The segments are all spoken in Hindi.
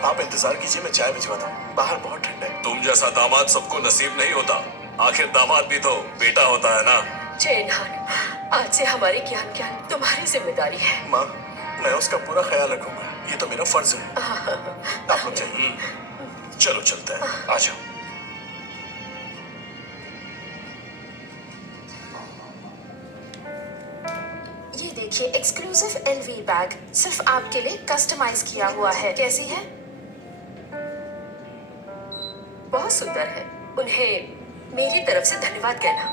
आप इंतजार कीजिए, मैं चाय भिजवाता हूँ। बाहर बहुत ठंड है। तुम जैसा दामाद सबको नसीब नहीं होता। आखिर दामाद भी तो बेटा होता है ना। चेनहान, आज से हमारी ज्ञान ज्ञान तुम्हारी जिम्मेदारी है। माँ, मैं उसका पूरा ख्याल रखूंगा। ये तो मेरा फर्ज है। आप लोग जाइए। चलो चलते हैं, आ जाओ। ये देखिए, एक्सक्लूसिव एलवी बैग सिर्फ आपके लिए कस्टमाइज किया हुआ है। कैसी है? बहुत सुंदर है। उन्हें मेरी तरफ से धन्यवाद कहना।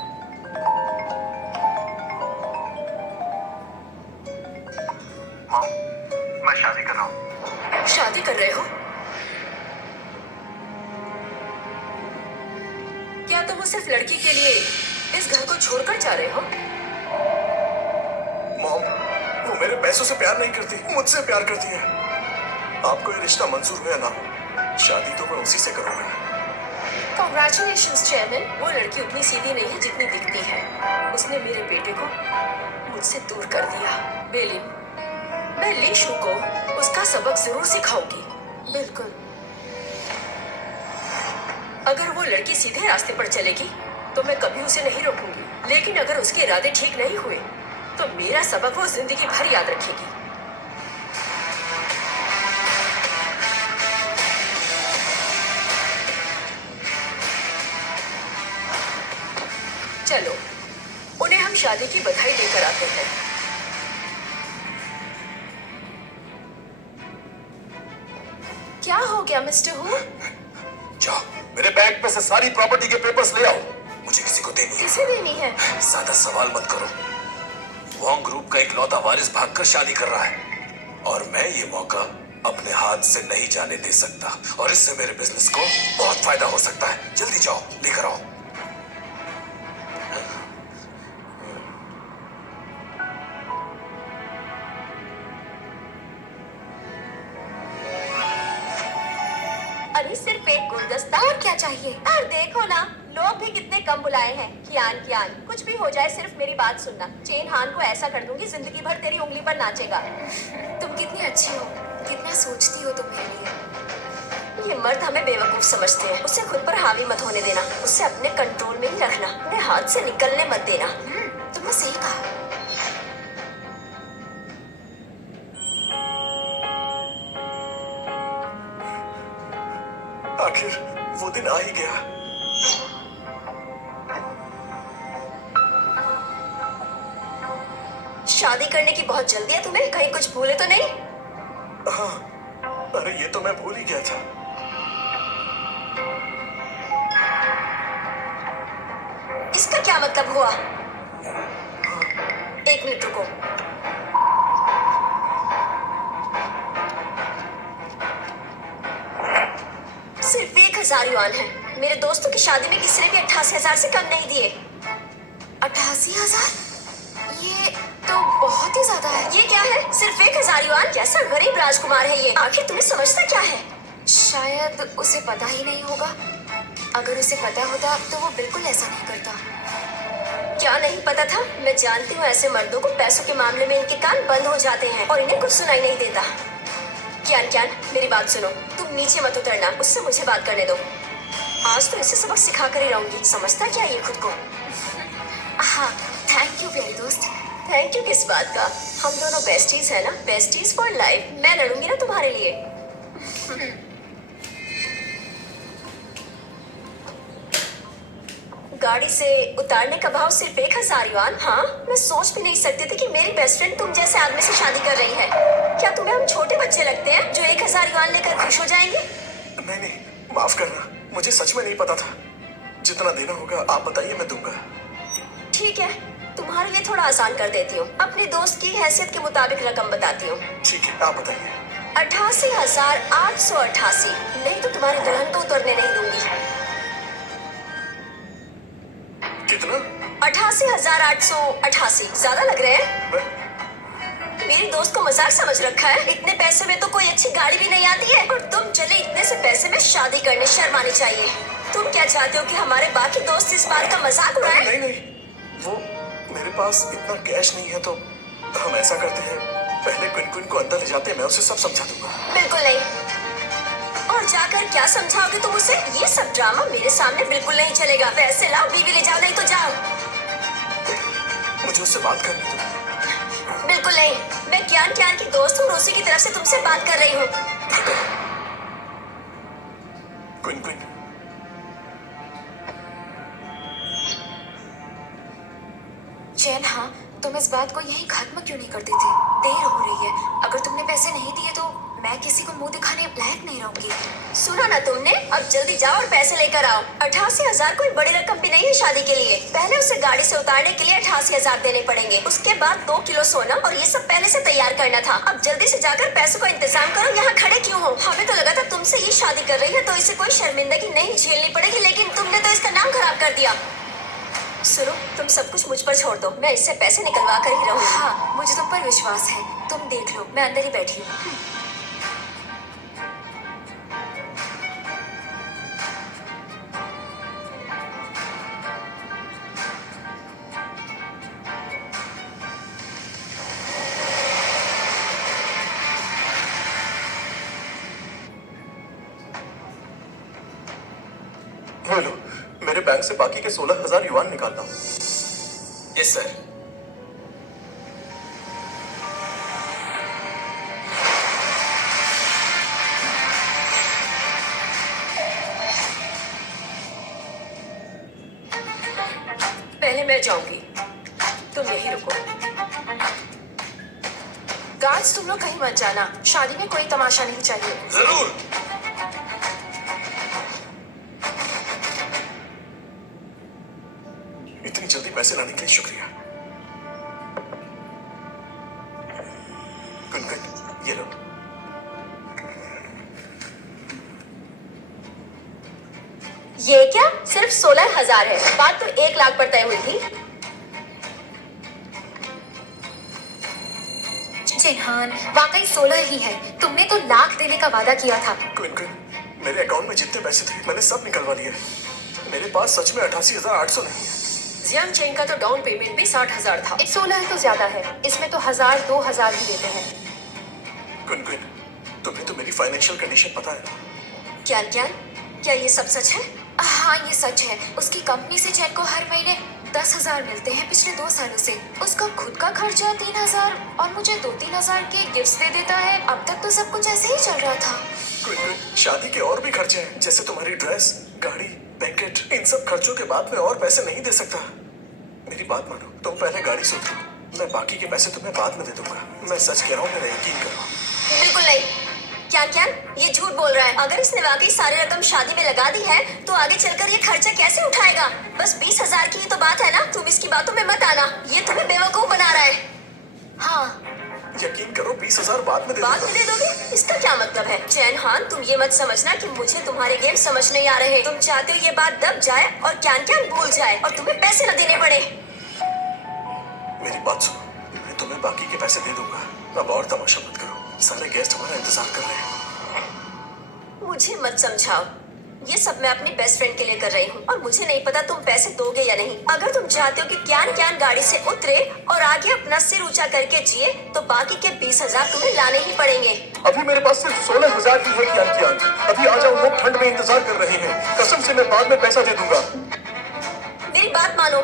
माँ, मैं शादी कर रहा हूँ। शादी कर रहे हो? क्या तुम उस सिर्फ लड़की के लिए इस घर को छोड़कर जा रहे हो? मॉम, वो मेरे पैसों से प्यार नहीं करती, मुझसे प्यार करती है। आपको ये रिश्ता मंजूर हो या ना हो, शादी तो मैं उसी से करूंगा। Congratulations chairman. वो लड़की उतनी सीधी नहीं है जितनी दिखती है। उसने मेरे बेटे को मुझसे दूर कर दिया। बेलिन, मैं लीशु को उसका सबक जरूर सिखाऊंगी। बिल्कुल। अगर वो लड़की सीधे रास्ते पर चलेगी तो मैं कभी उसे नहीं रोकूंगी, लेकिन अगर उसके इरादे ठीक नहीं हुए तो मेरा सबक वो जिंदगी भर याद रखेगी। चलो, उन्हें हम शादी की बधाई देकर आते हैं। क्या हो गया मिस्टर हु? जाओ, मेरे बैंक में से सारी प्रॉपर्टी के पेपर्स ले आओ। मुझे किसी को देनी है। किसे देनी है? ज्यादा सवाल मत करो। वॉन्ग ग्रुप का इकलौता वारिस भागकर शादी कर रहा है और मैं ये मौका अपने हाथ से नहीं जाने दे सकता, और इससे मेरे बिजनेस को बहुत फायदा हो सकता है। जल्दी जाओ, लेकर आओ। अरे सिर्फ एक गुलदस्ता, और क्या चाहिए? और देखो ना, लोग भी कितने कम बुलाए हैं। कियान कियान, कुछ भी हो जाए सिर्फ मेरी बात सुनना। चेन हान को ऐसा कर दूंगी, जिंदगी भर तेरी उंगली पर नाचेगा। तुम कितनी अच्छी हो, कितना सोचती हो तुम मेरे लिए। ये मर्द हमें बेवकूफ समझते हैं। उसे खुद पर हावी मत होने देना। उसे अपने कंट्रोल में ही रखना। उन्हें हाथ से निकलने मत देना। तुमने सही कहा। आखिर वो दिन आ ही गया। शादी करने की बहुत जल्दी है तुम्हें? कहीं कुछ भूले तो नहीं? हाँ, अरे ये तो मैं भूल ही गया था। इसका क्या मतलब हुआ? एक मिनट रुको। सिर्फ 1000 युआन है। मेरे दोस्तों की शादी में किसी ने भी 88,000 से कम नहीं दिए। 88,000? ये तो बहुत ही ज्यादा है। ये क्या है? सिर्फ 1000 युआन? कैसा गरीब राजकुमार है ये? आखिर तुम्हें समझता क्या है? शायद उसे पता ही नहीं होगा। अगर उसे पता होता तो वो बिल्कुल ऐसा नहीं करता। क्या नहीं पता था? मैं जानती हूँ ऐसे मर्दों को पैसों के मामले में इनके कान बंद हो जाते हैं और इन्हें कुछ सुनाई नहीं देता। क्यान क्यान, मेरी बात सुनो। तुम नीचे मत उतरना, उससे मुझे बात करने दो। आज तो इसे सबक सिखा कर ही रहूंगी। समझता क्या ये खुद को? हाँ, थैंक यू प्यारे दोस्त। थैंक यू किस बात का? हम दोनों बेस्टीज है ना, बेस्टीज फॉर लाइफ। मैं लड़ूंगी ना तुम्हारे लिए। गाड़ी से उतारने का भाव सिर्फ 1000 युआन। हाँ, मैं सोच भी नहीं सकती थी कि मेरी बेस्ट फ्रेंड तुम जैसे आदमी से शादी कर रही है। क्या तुम्हें हम छोटे बच्चे लगते हैं जो 1000 युआन लेकर खुश हो जाएंगे? नहीं, माफ करना, मुझे सच में नहीं पता था। जितना देना होगा आप बताइए, मैं दूंगा। ठीक है, तुम्हारे लिए थोड़ा आसान कर देती हूँ। अपने दोस्त की हैसियत के मुताबिक रकम बताती हूँ। ठीक है, आप बताइए। 88,888। नहीं तो तुम्हारी दुल्हन को उतरने नहीं दूंगी। कितना? 88,888। ज्यादा लग रहे हैं? मेरी दोस्त को मजाक समझ रखा है? इतने पैसे में तो कोई अच्छी गाड़ी भी नहीं आती है, और तुम चले इतने से पैसे में शादी करने? शर्म आनी चाहिए। तुम क्या चाहते हो कि हमारे बाकी दोस्त इस बात का मजाक उड़ाएं? नहीं नहीं, वो मेरे पास इतना कैश नहीं है, तो हम ऐसा करते हैं, पहले क्विन क्विन को अंदर ले जाते हैं, मैं उसे सब समझा दूंगा। बिल्कुल नहीं। और जाकर क्या समझाओगे तुम उसे? ये सब ड्रामा मेरे सामने बिल्कुल नहीं चलेगा। पैसे लाओ, बीवी ले जाओ, नहीं तो जाओ। मुझे उससे बात करनी दो। बिल्कुल नहीं, मैं ज्ञान ज्ञान की दोस्त हूँ, रोसी की तरफ से तुमसे बात कर रही हूँ। क्विन क्विन, चैन, हाँ, तुम इस बात को यही खत्म क्यों नहीं करती थी? देर हो रही है। अगर तुमने पैसे नहीं दिए तो मैं किसी को मुंह दिखाने लायक नहीं रहूंगी। सुना ना तुमने? अब जल्दी जाओ और पैसे लेकर आओ। 88,000 कोई बड़ी रकम भी नहीं है शादी के लिए। पहले उसे गाड़ी से उतारने के लिए 88,000 देने पड़ेंगे, उसके बाद 2 किलो सोना और ये सब पहले से तैयार करना था। अब जल्दी से जाकर पैसों का इंतजाम करो। यहाँ खड़े क्यों हो? हमें तो लगा था तुमसे ये शादी कर रही है तो इसे कोई शर्मिंदगी नहीं झेलनी पड़ेगी, लेकिन तुमने तो इसका नाम खराब कर दिया। सुनो, तुम सब कुछ मुझ पर छोड़ दो, मैं इससे पैसे निकलवा कर ही रहूंगी। हाँ, मुझे तुम पर विश्वास है। तुम देख लो, मैं अंदर ही बैठी हूँ। ये लो, मेरे बैंक से बाकी के 16,000 युआन निकालता हूँ। Yes sir. पहले मैं जाऊंगी, तुम यही रुको। गार्ड्स, तुम लोग कहीं मत जाना। शादी में कोई तमाशा नहीं चाहिए। जरूर। इतनी जल्दी पैसे लाने के लिए शुक्रिया। क्विन क्विन, ये लो। ये क्या? सिर्फ 16,000 है। बात तो 1 लाख पर तय हुई थी। जेहान, वाकई 16 ही है। तुमने तो लाख देने का वादा किया था। क्विन क्विन, मेरे अकाउंट में जितने पैसे थे मैंने सब निकलवा लिए। मेरे पास सच में 88,800 नहीं है। जियान चेंग का तो डाउन पेमेंट भी 60,000 था। 16 तो ज्यादा है। इसमें तो 1000 2000 ही देते हैं। क्विन क्विन, तुम्हें तो मेरी फाइनेंशियल कंडीशन पता है ना? क्या ये सब सच है? हाँ, ये सच है। उसकी कंपनी से चैन को हर महीने 10,000 मिलते हैं पिछले 2 सालों से। उसका खुद का खर्चा 3,000 और मुझे 2-3,000 के गिफ्ट्स दे देता है। अब तक तो सब कुछ ऐसे ही चल रहा था। क्विन क्विन, शादी के और भी खर्चे हैं, जैसे तुम्हारी ड्रेस, गाड़ी, बैंकेट। इन सब खर्चों के बाद मैं और पैसे नहीं दे सकता। मेरी बात मानो, तुम पहले गाड़ी से उतरो, मैं बाकी के पैसे तुम्हें बाद में दे दूंगा। मैं सच कह रहा हूँ, मेरा यकीन करो। बिल्कुल नहीं। क्या ये झूठ बोल रहा है। अगर इसने वाकई सारी रकम शादी में लगा दी है तो आगे चलकर ये खर्चा कैसे उठाएगा? बस 20,000 की ही तो बात है ना। तुम इसकी बातों में मत आना, ये तुम्हें बेवकूफ बना रहा है। हाँ, यकीन करो, 20,000 बाद में दे बाद दूंगा। में दे दोगे? इसका क्या मतलब है? चैन हान, तुम ये मत समझना कि मुझे तुम्हारे गेम समझ नहीं आ रहे। तुम चाहते हो ये बात दब जाए और क्या भूल जाए और तुम्हें पैसे न देने पड़े। मेरी बात सुनो, मैं तुम्हें बाकी के पैसे दे दूंगा। अब और तमाशा मत करो, सारे गेस्ट हमारा इंतजार कर रहे हैं। मुझे मत समझाओ, ये सब मैं अपनी बेस्ट फ्रेंड के लिए कर रही हूँ और मुझे नहीं पता तुम पैसे दोगे या नहीं। अगर तुम चाहते हो कि क्यान गाड़ी से उतरे और आगे अपना सिर ऊंचा करके जिए तो बाकी के 20,000 तुम्हें लाने ही पड़ेंगे। अभी मेरे पास सिर्फ 16,000 ही है क्यान। अभी आ जाओ, लोग ठंड में इंतजार कर रहे हैं। कसम से मैं बाद में पैसा दे दूंगा। मेरी बात मानो,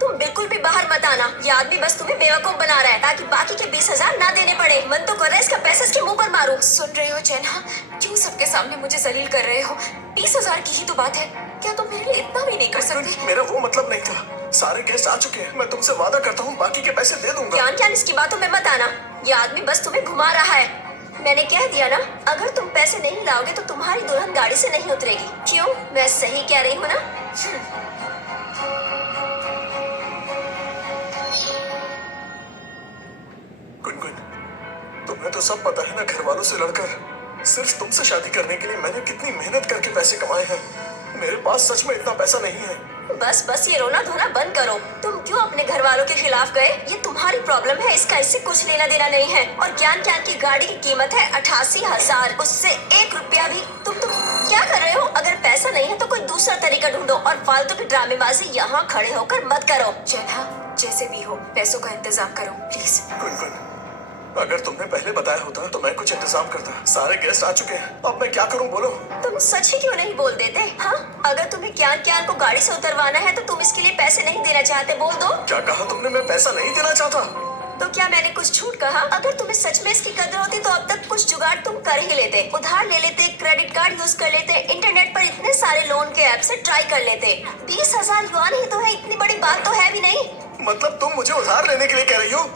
तुम बिल्कुल भी बाहर मत आना। ये आदमी बस तुम्हें बेवकूफ बना रहा है ताकि बाकी के 20,000 ना देने पड़े। मन तो कर रहा है इसका पैसा इसके मुंह पर मारूं। सुन रहे हो चैन? हाँ, क्यों सबके सामने मुझे जलील कर रहे हो? 20,000 की ही तो बात है। क्या तुम मेरे लिए इतना भी नहीं कर सकते? मेरा वो मतलब नहीं था। सारे गेस्ट आ चुके हैं, मैं तुमसे वादा करता हूँ बाकी के पैसे दे दूंगा। क्यान इसकी बातों में मत आना। ये आदमी बस तुम्हें घुमा रहा है। मैंने कह दिया ना, अगर तुम पैसे नहीं लाओगे तो तुम्हारी दुल्हन गाड़ी से नहीं उतरेगी। क्यों, मैं सही कह रही हूँ ना? गुनगुन, तुम्हें तो सब पता है ना, घर वालों से लड़कर सिर्फ तुमसे शादी करने के लिए मैंने कितनी मेहनत करके पैसे कमाए हैं। मेरे पास सच में इतना पैसा नहीं है। बस ये रोना धोना बंद करो। तुम क्यों अपने घर वालों के खिलाफ गए? ये तुम्हारी प्रॉब्लम है, इसका इससे कुछ लेना देना नहीं है। और ज्ञान की गाड़ी की कीमत है 88,000, उससे 1 रुपया भी। तुम क्या कर रहे हो? अगर पैसा नहीं है तो कोई दूसरा तरीका ढूंढो और फालतू की ड्रामेबाजी यहाँ खड़े होकर मत करो। चैन, हाँ, जैसे भी हो पैसों का इंतजाम करो प्लीज। गुनगुन, अगर तुमने पहले बताया होता तो मैं कुछ इंतजाम करता। सारे गेस्ट आ चुके हैं, अब मैं क्या करूं बोलो। तुम सच ही क्यों नहीं बोल देते? हाँ, अगर तुम्हें क्यान क्यान को गाड़ी से उतरवाना है तो तुम इसके लिए पैसे नहीं देना चाहते, बोल दो। क्या कहा तुमने? मैं पैसा नहीं देना चाहता। तो क्या मैंने कुछ झूठ कहा? अगर तुम्हें सच में इसकी कदर होती तो अब तक कुछ जुगाड़ तुम कर ही लेते। उधार ले लेते, क्रेडिट कार्ड यूज कर लेते, इंटरनेट पर इतने सारे लोन के ऐप से ट्राई कर लेते। 20,000 युआन ही तो है, इतनी बड़ी बात तो है भी नहीं। मतलब तुम मुझे उधार लेने के लिए कह रही हो?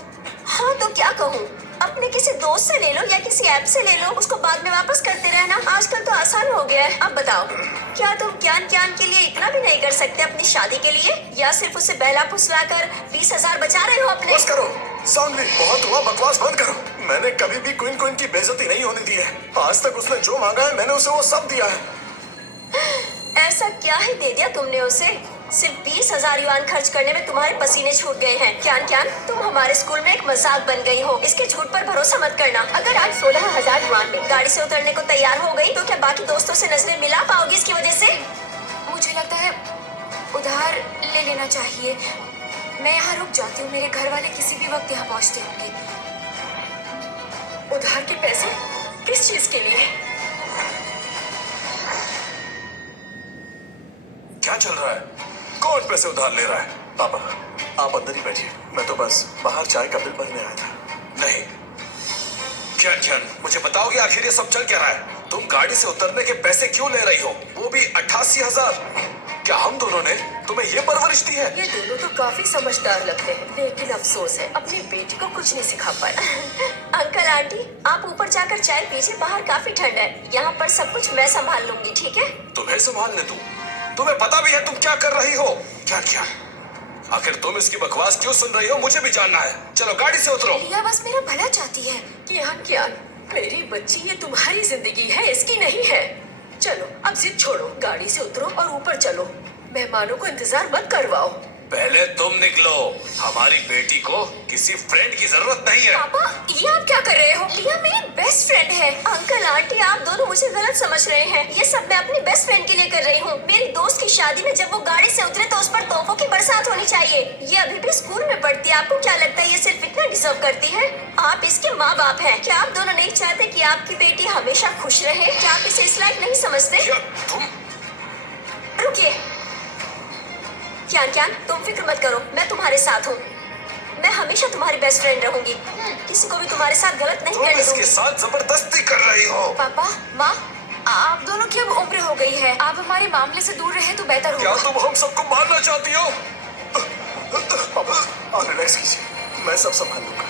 हाँ तो क्या कहूँ, अपने किसी दोस्त से ले लो या किसी ऐप से ले लो, उसको बाद में वापस करते रहना। आजकल तो आसान हो गया है। अब बताओ, क्या तुम ज्ञान ज्ञान के लिए इतना भी नहीं कर सकते अपनी शादी के लिए? या सिर्फ उसे बहला फुसला कर 20,000 बचा रहे हो अपने? बस करो सानवी, बहुत हुआ, बकवास बंद करो। मैंने कभी भी क्वीन क्वीन की बेइज्जती नहीं होने दी है। आज तक उसने जो मांगा है मैंने उसे वो सब दिया है। ऐसा क्या ही दे दिया तुमने उसे? सिर्फ 20,000 युआन खर्च करने में तुम्हारे पसीने छूट गए हैं। क्यान क्यान, तुम हमारे स्कूल में एक मजाक बन गई हो। इसके झूठ पर भरोसा मत करना। अगर आज 16,000 युआन में गाड़ी से उतरने को तैयार हो गई तो क्या बाकी दोस्तों से नजरें मिला पाओगी इसकी वजह से? मुझे लगता है उधार ले लेना चाहिए। मैं यहाँ रुक जाती हूँ, मेरे घर वाले किसी भी वक्त यहाँ पहुँचते होंगे। उधार के पैसे? किस चीज के लिए? क्या चल रहा है? कौन पैसे उधार ले रहा है? पापा, आप अंदर ही बैठिए, मैं तो बस बाहर चाय का बिल भरने आया था। नहीं, क्या मुझे बताओगे आखिर ये सब चल क्या रहा है? तुम गाड़ी से उतरने के पैसे क्यों ले रही हो, वो भी 88,000? क्या हम दोनों ने तुम्हें ये परवरिश दी है? ये दोनों तो काफी समझदार लगते हैं, लेकिन अफसोस है अपनी बेटी को कुछ नहीं सिखा पाए। अंकल आंटी, आप ऊपर जाकर चाय पीजिए, बाहर काफी ठंड है। यहाँ पर सब कुछ मैं संभाल लूंगी, ठीक है? तुम्हें संभालने दूं? तुम्हें पता भी है तुम क्या कर रही हो? क्या आखिर तुम इसकी बकवास क्यों सुन रही हो, मुझे भी जानना है। चलो गाड़ी से उतरो। लिया बस मेरा भला चाहती है। क्यान क्यान, मेरी बच्ची, ये तुम्हारी जिंदगी है, इसकी नहीं है। चलो अब जिद छोड़ो, गाड़ी से उतरो और ऊपर चलो। मेहमानों को इंतजार मत करवाओ। पहले तुम निकलो, हमारी बेटी को किसी फ्रेंड की जरूरत नहीं है। पापा, ये आप क्या कर रहे हो? लिया मेरी बेस्ट फ्रेंड है। अंकल आंटी, आप दोनों मुझे गलत समझ रहे हैं। ये सब मैं अपनी बेस्ट फ्रेंड के लिए कर रही हूँ। मेरी दोस्त की शादी में जब वो गाड़ी से उतरे तो उस पर तोहफों की बरसात होनी चाहिए। ये अभी भी स्कूल में पढ़ती है। आपको क्या लगता है ये सिर्फ इतना डिजर्व करती है? आप इसके माँ बाप हैं। क्या आप दोनों नहीं चाहते कि आपकी बेटी हमेशा खुश रहे? क्या आप इसे इस लायक नहीं समझते? क्या तुम? रुकिए क्यान, तुम फिक्र मत करो, मैं तुम्हारे साथ हूँ। मैं हमेशा तुम्हारी बेस्ट फ्रेंड रहूंगी। किसी को भी तुम्हारे साथ गलत नहीं तुम करने इसके दूंगी। साथ जबरदस्ती कर रही हो। पापा, माँ, आप दोनों की अब उम्र हो गई है। आप हमारे मामले से दूर रहे तो बेहतर क्या होगा। तुम हम सबको मारना चाहती हो? पापा, आप रिलैक्स कीजिए, मैं सब संभाल लूंगा।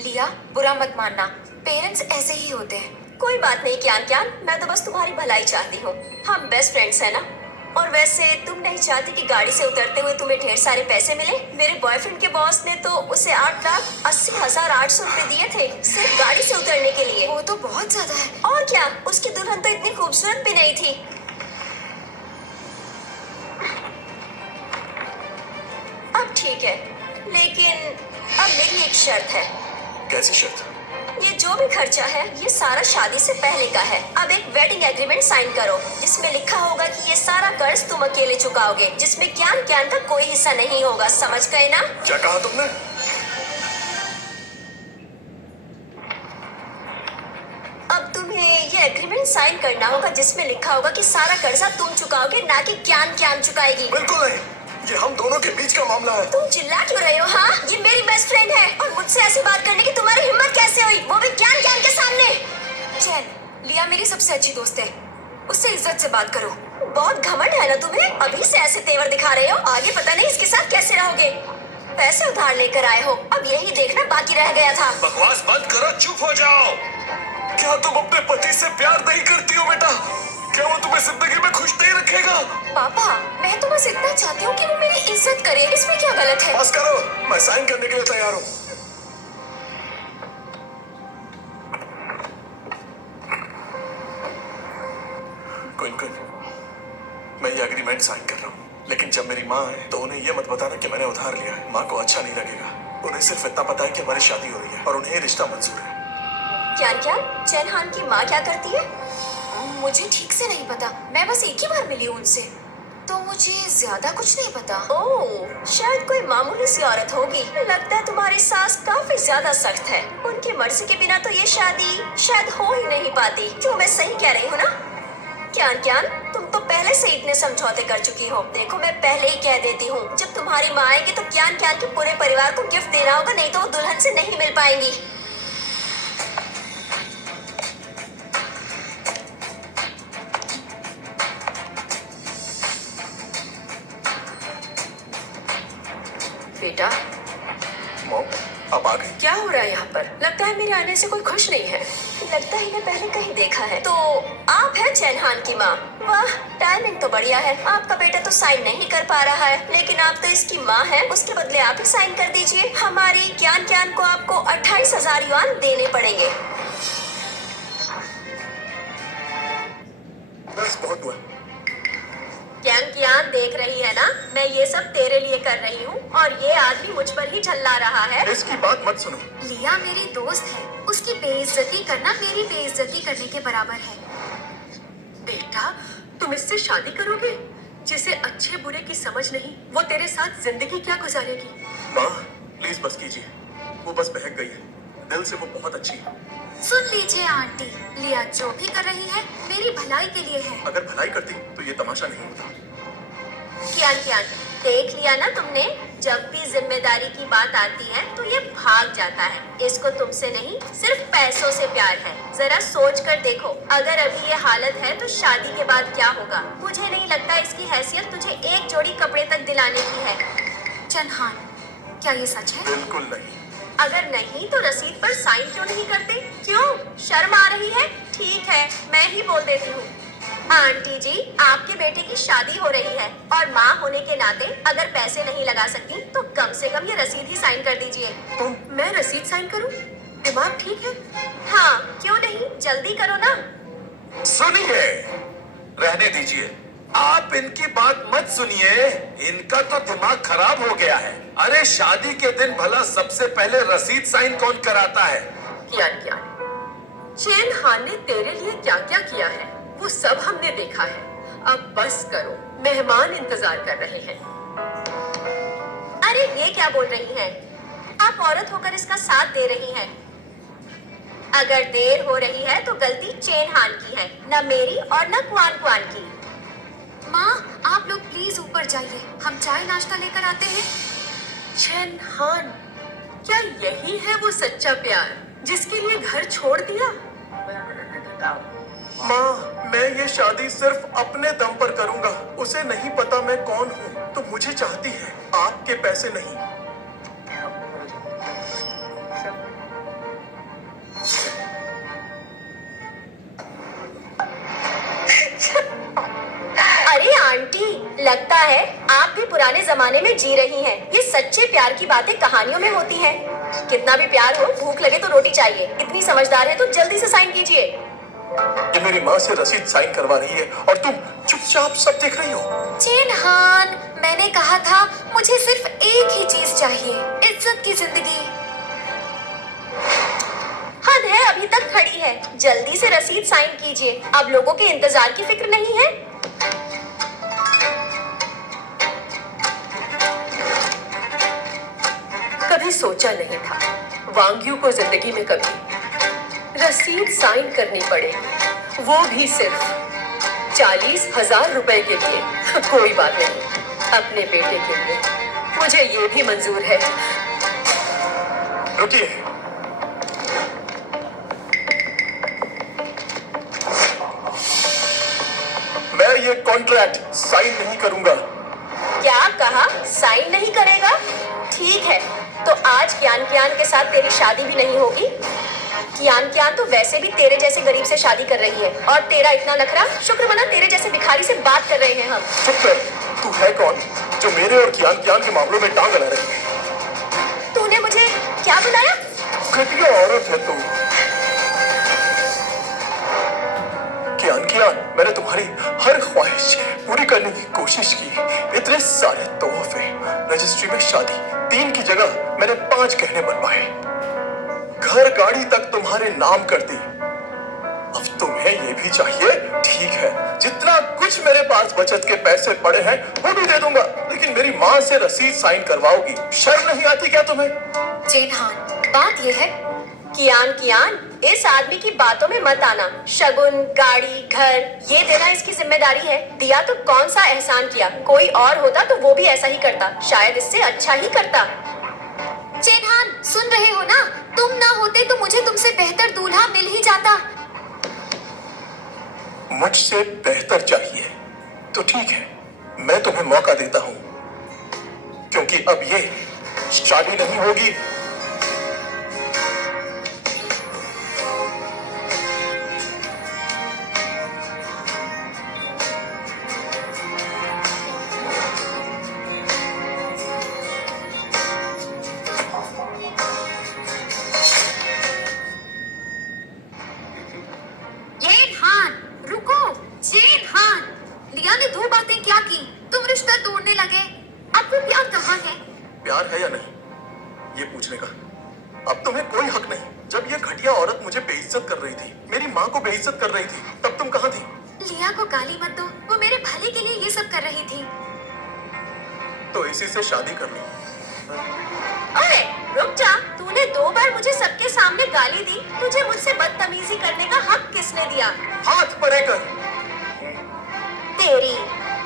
लिया, बुरा मत मानना, पेरेंट्स ऐसे ही होते हैं। कोई बात नहीं क्यान, मैं तो बस तुम्हारी भलाई चाहती हूँ। हम बेस्ट फ्रेंड्स हैं ना। और वैसे तुम नहीं चाहती कि गाड़ी से उतरते हुए तुम्हें ढेर सारे पैसे मिले? मेरे बॉयफ्रेंड के बॉस ने तो उसे 8,80,800 रुपए दिए थे सिर्फ गाड़ी से उतरने के लिए। वो तो बहुत ज्यादा है। और क्या, उसकी दुल्हन तो इतनी खूबसूरत भी नहीं थी। अब ठीक है, लेकिन अब मेरी एक शर्त है। कैसी शर्त? ये जो भी खर्चा है ये सारा शादी से पहले का है। अब एक वेडिंग एग्रीमेंट साइन करो जिसमें लिखा होगा कि ये सारा कर्ज तुम अकेले चुकाओगे, जिसमें क्यान का कोई हिस्सा नहीं होगा। समझ गए ना? क्या कहा तुमने? अब तुम्हें ये एग्रीमेंट साइन करना होगा जिसमें लिखा होगा कि सारा कर्जा तुम चुकाओगे, ना कि क्यान चुकाएगी। बिल्कुल नहीं, ये हम दोनों के बीच का मामला है। तुम चिल्ला क्यों रहे हो? हाँ, ये मेरी बेस्ट फ्रेंड है और मुझसे ऐसी बात करने की तुम्हारी हिम्मत कैसे हुई, वो भी क्यान के सामने? चैन, लिया मेरी सबसे अच्छी दोस्त है, उससे इज्जत से बात करो। बहुत घमंड है ना तुम्हें? अभी से ऐसे तेवर दिखा रहे हो, आगे पता नहीं इसके साथ कैसे रहोगे। पैसे उधार लेकर आए हो, अब यही देखना बाकी रह गया था। बकवास बंद करो, चुप हो जाओ। क्या तुम अपने पति से प्यार नहीं करती हो बेटा? क्या वो तुम्हें जिंदगी में खुश नहीं रखेगा? पापा, मैं तो बस इतना चाहती हूँ कि वो मेरी इज्जत करे, इसमें क्या गलत है? बस करो, मैं साइन करने के लिए तैयार हूँ। क्विन, मैं ये एग्रीमेंट साइन कर रहा हूँ, लेकिन जब मेरी माँ आए तो उन्हें ये मत बताना कि मैंने उधार लिया है। माँ को अच्छा नहीं लगेगा। उन्हें सिर्फ इतना पता है कि हमारी शादी हो रही है और उन्हें ये रिश्ता मंजूर है। चैन हान की माँ क्या करती है? मुझे ठीक से नहीं पता, मैं बस एक ही बार मिली हूँ उनसे। तो मुझे ज्यादा कुछ नहीं पता। ओह, शायद कोई मामूली सी औरत होगी। लगता है तुम्हारी सास काफी ज्यादा सख्त है। उनकी मर्जी के बिना तो ये शादी शायद हो ही नहीं पाती। क्यों, मैं सही कह रही हूँ ना? क्यान क्यान, तुम तो पहले से इतने समझौते कर चुकी हो। देखो, मैं पहले ही कह देती हूँ, जब तुम्हारी माँ आएगी तो क्यान क्यान के पूरे परिवार को गिफ्ट देना होगा, नहीं तो वो दुल्हन से नहीं मिल पाएंगी। बेटा, मॉम, आप आ गए? क्या हो रहा है यहाँ पर? लगता है मेरे आने से कोई खुश नहीं है। लगता है इन्हें पहले कहीं देखा है। तो आप हैं चैनहान की माँ? वाह, टाइमिंग तो बढ़िया है। आपका बेटा तो साइन नहीं कर पा रहा है, लेकिन आप तो इसकी माँ हैं। उसके बदले आप ही साइन कर दीजिए। हमारी क्यान क्यान को आपको 28,000 युआन देने पड़ेंगे। बस बहुत हुआ। क्यान क्यान, देख रही है ना, मैं ये सब तेरे लिए कर रही हूँ और ये आदमी मुझ पर ही झल्ला रहा है। इसकी बात मत सुनो। लिया मेरी दोस्त है, उसकी बेइज्जती करना मेरी बेइज्जती करने के बराबर है। बेटा, तुम इससे शादी करोगे? जिसे अच्छे बुरे की समझ नहीं, वो तेरे साथ जिंदगी क्या गुजारेगी? माँ, प्लीज बस कीजिए। वो बस बहक गई है। दिल से वो बहुत अच्छी है। सुन लीजिए आंटी, लिया जो भी कर रही है मेरी भलाई के लिए है। अगर भलाई करती तो ये तमाशा नहीं होता। क्यान क्यान, देख लिया ना तुमने, जब भी जिम्मेदारी की बात आती है तो ये भाग जाता है। इसको तुमसे नहीं, सिर्फ पैसों से प्यार है। जरा सोच कर देखो, अगर अभी ये हालत है तो शादी के बाद क्या होगा? मुझे नहीं लगता इसकी हैसियत तुझे एक जोड़ी कपड़े तक दिलाने की है। चनहान, क्या ये सच है? बिल्कुल नहीं। अगर नहीं तो रसीद पर साइन क्यों नहीं करते? क्यों, शर्म आ रही है? ठीक है, मैं ही बोल देती हूँ। आंटी जी, आपके बेटे की शादी हो रही है और माँ होने के नाते अगर पैसे नहीं लगा सकती तो कम से कम ये रसीद ही साइन कर दीजिए। मैं रसीद साइन करूं? दिमाग ठीक है? हाँ, क्यों नहीं, जल्दी करो ना। सुनिए, रहने दीजिए। आप इनकी बात मत सुनिए, इनका तो दिमाग खराब हो गया है। अरे शादी के दिन भला सबसे पहले रसीद साइन कौन कराता है? क्यान क्यान, चैन हान ने तेरे लिए क्या क्या किया है वो सब हमने देखा है। अब बस करो, मेहमान इंतजार कर रहे हैं। अरे ये क्या बोल रही हैं? आप औरत होकर इसका साथ दे रही हैं। अगर देर हो रही है तो गलती चेन हान की है, न मेरी और न क्वान क्वान की। माँ, आप लोग प्लीज ऊपर जाइए, हम चाय नाश्ता लेकर आते हैं। चैन हान, क्या यही है वो सच्चा प्यार जिसके लिए घर छोड़ दिया? माँ, मैं ये शादी सिर्फ अपने दम पर करूंगा। उसे नहीं पता मैं कौन हूँ, तो मुझे चाहती है, आपके पैसे नहीं। अरे आंटी, लगता है आप भी पुराने जमाने में जी रही हैं। ये सच्चे प्यार की बातें कहानियों में होती हैं। कितना भी प्यार हो, भूख लगे तो रोटी चाहिए। इतनी समझदार है तो जल्दी से साइन कीजिए। ये मेरी माँ से रसीद साइन करवा रही है और तुम चुपचाप सब देख रही हो। चैनहान, मैंने कहा था मुझे सिर्फ एक ही चीज चाहिए, इज्जत की जिंदगी। हद है, अभी तक खड़ी है। जल्दी से रसीद साइन कीजिए। अब लोगों के इंतजार की फिक्र नहीं है। कभी सोचा नहीं था वांग्यू को जिंदगी में कभी रसीद साइन करनी पड़ेगी, वो भी सिर्फ 40,000 रुपए के लिए। कोई बात नहीं, अपने बेटे के लिए मुझे ये भी मंजूर है। रुकिए, मैं ये कॉन्ट्रैक्ट साइन नहीं करूंगा। क्या कहा? साइन नहीं करेगा? ठीक है, तो आज क्यान क्यान के साथ तेरी शादी भी नहीं होगी। क्यान क्यान तो वैसे भी तेरे जैसे गरीब से शादी कर रही है और तेरा इतना नखरा, शुक्र मना तेरे जैसे भिखारी से बात कर रहे हैं हम। चुप कर। तू है कौन जो मेरे और क्यान क्यान के मामलों में टांग अड़ा रही है? तूने मुझे क्या बुलाया? घटिया औरत है तू। क्यान क्यान, मैंने तुम्हारी हर ख्वाहिश पूरी करने की कोशिश की। इतने सारे तोहफे, रजिस्ट्री में शादी, 3 की जगह मैंने 5 गहने बनवाए, घर गाड़ी तक तुम्हारे नाम कर दी। अब तुम्हें ये भी चाहिए? ठीक है, जितना कुछ मेरे पास बचत के पैसे पड़े हैं वो भी दे दूंगा, लेकिन मेरी माँ से रसीद साइन करवाओगी। शर्म नहीं आती क्या तुम्हें? जेन हान, बात ये है, कियान कियान, इस आदमी की बातों में मत आना। शगुन, गाड़ी, घर ये देना इसकी जिम्मेदारी है। दिया तो कौन सा एहसान किया, कोई और होता तो वो भी ऐसा ही करता, शायद इससे अच्छा ही करता। जेन हान, सुन रहे हो ना? तुम ना होते तो मुझे तुमसे बेहतर दूल्हा मिल ही जाता। मुझसे बेहतर चाहिए तो ठीक है, मैं तुम्हें मौका देता हूं, क्योंकि अब ये शादी नहीं होगी। जेन हान, रुको। जेन हान, लिया ने 2 बातें क्या की? तुम रिश्ता तोड़ने लगे। अब वो प्यार कहाँ है? प्यार है या नहीं, ये पूछने का अब तुम्हें कोई हक नहीं। जब ये घटिया औरत मुझे बेइज्जत कर रही थी, मेरी माँ को बेइज्जत कर रही थी, तब तुम कहाँ थी? लिया को गाली मत दो, वो मेरे भले के लिए ये सब कर रही थी। तो इसी से शादी कर लो। अरे रुक जा, तूने 2 बार मुझे सबके सामने गाली दी, तुझे मुझसे बदतमीजी करने का हक किसने दिया? हाथ परे कर। तेरी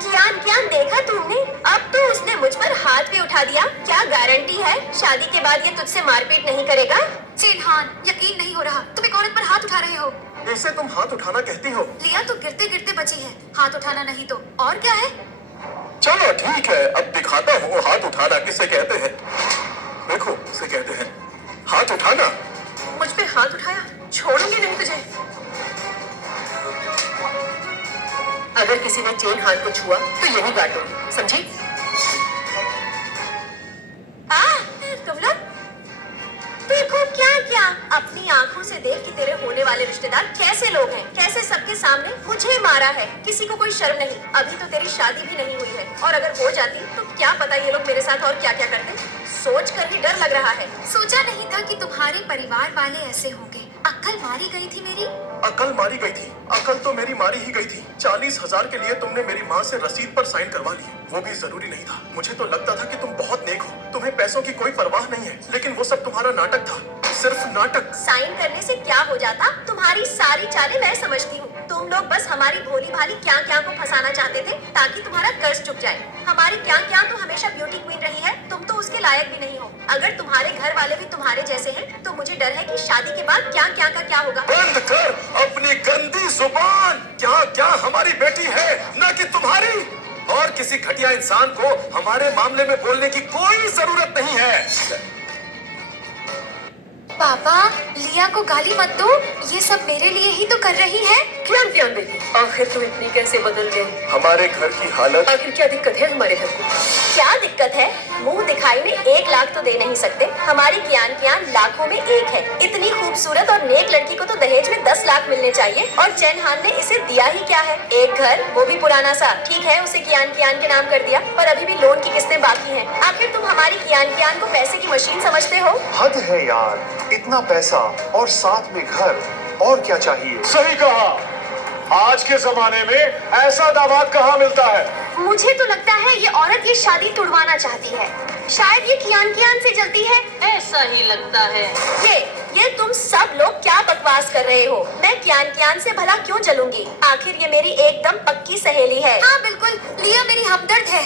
कियान कियान, देखा तुमने? अब तो उसने मुझ पर हाथ भी उठा दिया। क्या गारंटी है शादी के बाद ये तुझसे मारपीट नहीं करेगा? जेन हान, यकीन नहीं हो रहा, तुम एक औरत पर हाथ उठा रहे हो। इसे तुम हाथ उठाना कहती हो? लिया तो गिरते गिरते बची है, हाथ उठाना नहीं तो और क्या है? चलो ठीक है, अब दिखाता हूँ हाथ उठाना किसे कहते हैं। देखो, इसे कहते हैं हाथ उठाना। मुझ पे हाथ उठाया, छोड़ूंगी नहीं तुझे। अगर किसी ने चेन हान को छुआ तो यही काटूंगी, समझी? तुम लोग देखो क्या क्या, अपनी आंखों से देख कि तेरे होने वाले रिश्तेदार कैसे लोग हैं, कैसे सबके सामने मुझे मारा है। किसी को कोई शर्म नहीं। अभी तो तेरी शादी भी नहीं हुई है, और अगर हो जाती तो क्या पता ये लोग मेरे साथ और क्या क्या करते। सोच कर ही डर लग रहा है। सोचा नहीं था कि तुम्हारे परिवार वाले ऐसे होंगे। अक्ल मारी गई थी मेरी। अकल मारी गई थी? अकल तो मेरी मारी ही गई थी। 40,000 के लिए तुमने मेरी माँ से रसीद पर साइन करवा ली, वो भी जरूरी नहीं था। मुझे तो लगता था कि तुम बहुत नेक हो, तुम्हें पैसों की कोई परवाह नहीं है, लेकिन वो सब तुम्हारा नाटक था, सिर्फ नाटक। साइन करने से क्या हो जाता? तुम्हारी सारी चालें मैं समझती हूँ। तुम लोग बस हमारी भोली भाली क्या क्या को फंसाना चाहते थे ताकि तुम्हारा कर्ज चुक जाए। हमारी क्या क्या तो हमेशा ब्यूटी क्वीन रही है, तुम तो उसके लायक भी नहीं हो। अगर तुम्हारे घर वाले भी तुम्हारे जैसे हैं, तो मुझे डर है कि शादी के बाद क्या क्या का क्या होगा। बंद कर अपनी गंदी जुबान। क्या क्या हमारी बेटी है, न कि तुम्हारी। और किसी घटिया इंसान को हमारे मामले में बोलने की कोई जरूरत नहीं है। पापा, लिया को गाली मत दो, ये सब मेरे लिए ही तो कर रही है। क्या ध्यान देगी? आखिर तुम इतनी कैसे बदल गई? हमारे घर की हालत। आखिर क्या दिक्कत है हमारे घर को? क्या दिक्कत है? मुंह दिखाई में 1 लाख तो दे नहीं सकते। हमारी कियान कियान लाखों में एक है। इतनी खूबसूरत और नेक लड़की को तो दहेज में 10 लाख मिलने चाहिए, और चैन हान ने इसे दिया ही क्या है? एक घर, वो भी पुराना सा। ठीक है, उसे कियान कियान के नाम कर दिया, पर अभी भी लोन की किस्तें बाकी हैं। आखिर तुम हमारी कियान कियान को पैसे की मशीन समझते हो? हद है यार, इतना पैसा और साथ में घर, और क्या चाहिए? सही कहा, आज के जमाने में ऐसा दामाद कहाँ मिलता है। मुझे तो लगता है ये औरत ये शादी तुड़वाना चाहती है। शायद ये कियान कियान से जलती है। ऐसा ही लगता है। ये तुम सब लोग क्या बकवास कर रहे हो? मैं कियान कियान से भला क्यों जलूंगी? आखिर ये मेरी एकदम पक्की सहेली है। हाँ बिल्कुल, लिया मेरी हमदर्द है।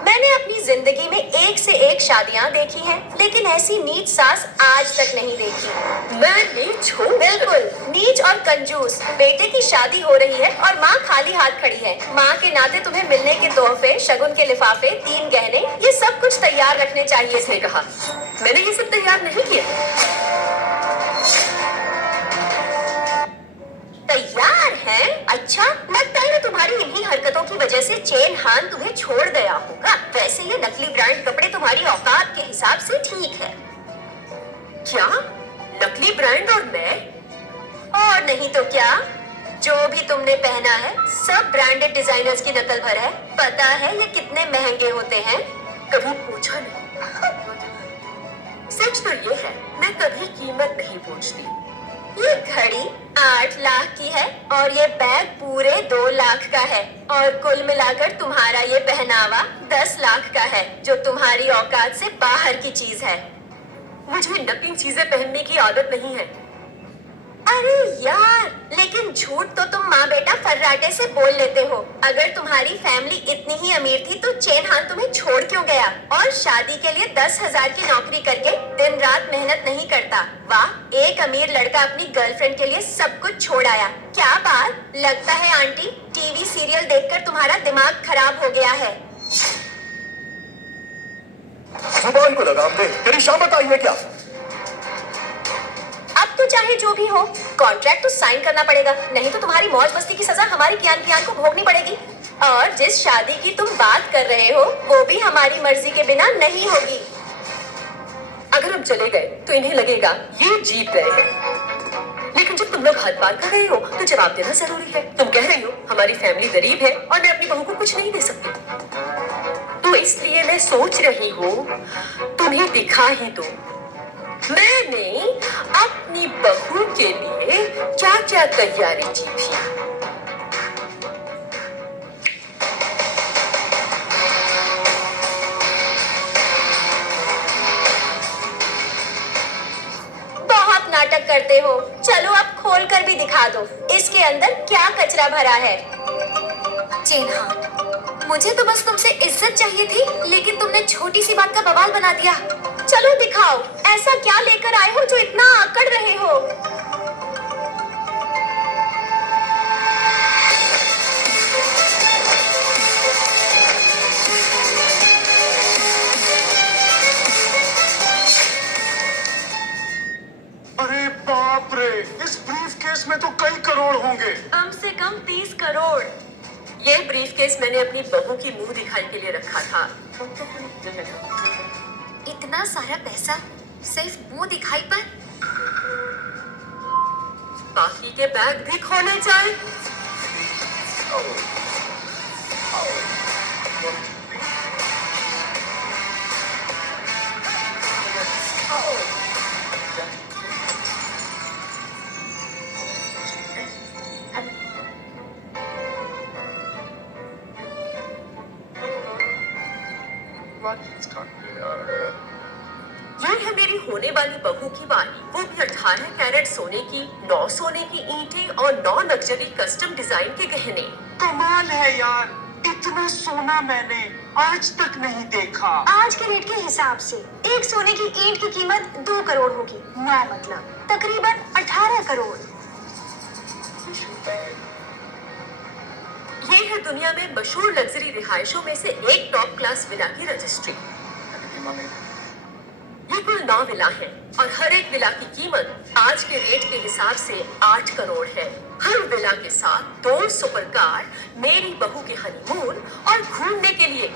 मैंने अपनी जिंदगी में एक से एक शादियां देखी हैं, लेकिन ऐसी नीच सास आज तक नहीं देखी। मैं नीच हूँ? बिल्कुल नीच और कंजूस। बेटे की शादी हो रही है और माँ खाली हाथ खड़ी है। माँ के नाते तुम्हें मिलने के तोहफे, शगुन के लिफाफे, 3 गहने, ये सब कुछ तैयार रखने चाहिए। किसने कहा? मैंने ये सब तैयार नहीं किया। तैयार है? अच्छा, लगता है तुम्हारी इन्हीं हरकतों की वजह से चेन हान तुम्हें छोड़ गया होगा। वैसे ये नकली ब्रांड कपड़े तुम्हारी औकात के हिसाब से ठीक है। क्या? नकली ब्रांड और मैं? और नहीं तो क्या, जो भी तुमने पहना है सब ब्रांडेड डिजाइनर्स की नकल भर है। पता है ये कितने महंगे होते हैं? कभी पूछा नहीं। सच तो ये है, मैं कभी कीमत नहीं पूछती। ये घड़ी 8 लाख की है और ये बैग पूरे 2 लाख का है और कुल मिलाकर तुम्हारा ये पहनावा 10 लाख का है जो तुम्हारी औकात से बाहर की चीज है। मुझे नकली चीजें पहनने की आदत नहीं है। अरे यार, लेकिन झूठ तो तुम माँ बेटा फर्राटे से बोल लेते हो। अगर तुम्हारी फैमिली इतनी ही अमीर थी तो चेन हान तुम्हें छोड़ क्यों गया और शादी के लिए 10,000 की नौकरी करके दिन रात मेहनत नहीं करता। वाह, एक अमीर लड़का अपनी गर्लफ्रेंड के लिए सब कुछ छोड़ आया। क्या बात, लगता है आंटी टीवी सीरियल देखकर तुम्हारा दिमाग खराब हो गया है। जुबान को लगाम दे, तेरी शामत आई है क्या? अब तो चाहे जो भी हो, कॉन्ट्रैक्ट तो साइन करना पड़ेगा, नहीं तो तुम्हारी मौज मस्ती की सजा हमारी कियान कियान को भोगनी पड़ेगी। और जिस शादी की तुम बात कर रहे हो वो भी हमारी मर्जी के बिना नहीं होगी। अगर हम चले गए तो इन्हें लगेगा ये जीत गए हैं, लेकिन जब तुम लोग हद पार कर रहे हो तो जवाब देना जरूरी है। तुम कह रही हो हमारी फैमिली गरीब है और मैं अपनी बहू को कुछ नहीं दे सकती, तो इसलिए मैं सोच रही हूँ तुम्हें दिखा ही दो मैंने अपनी बहू के लिए क्या क्या तैयारी की थी। बहुत नाटक करते हो, चलो अब खोल कर भी दिखा दो इसके अंदर क्या कचरा भरा है। चेन हान, मुझे तो बस तुमसे इज्जत चाहिए थी, लेकिन तुमने छोटी सी बात का बवाल बना दिया। चलो दिखाओ, ऐसा क्या लेकर आए हो जो इतना आकड़ रहे हो। अरे बाप रे, इस ब्रीफ केस में तो कई करोड़ होंगे। कम से कम 30 करोड़। ये ब्रीफ केस मैंने अपनी बहू की मुंह दिखाई के लिए रखा था। इतना सारा पैसा सिर्फ मुंह दिखाई पर? बाकी के बैग भी खोले जाए। ये है मेरी होने वाली बहू की वाली, वो भी 18 कैरेट सोने की, 9 सोने की ईंटें और 9 लग्जरी कस्टम डिजाइन के गहने। कमाल है यार, इतना सोना मैंने आज तक नहीं देखा। आज के रेट के हिसाब से एक सोने की ईंट की कीमत 2 करोड़ होगी। 9 मतलब तकरीबन 18 करोड़। ये है दुनिया में मशहूर लग्जरी रिहायशों में से एक टॉप क्लास विला की रजिस्ट्री। ये कुल 9 विला हैं और हर एक विला की कीमत आज के रेट के हिसाब से 8 करोड़ है। हर विला के साथ 2 सुपर कार, मेरी बहू के हनीमून और घूमने के लिए।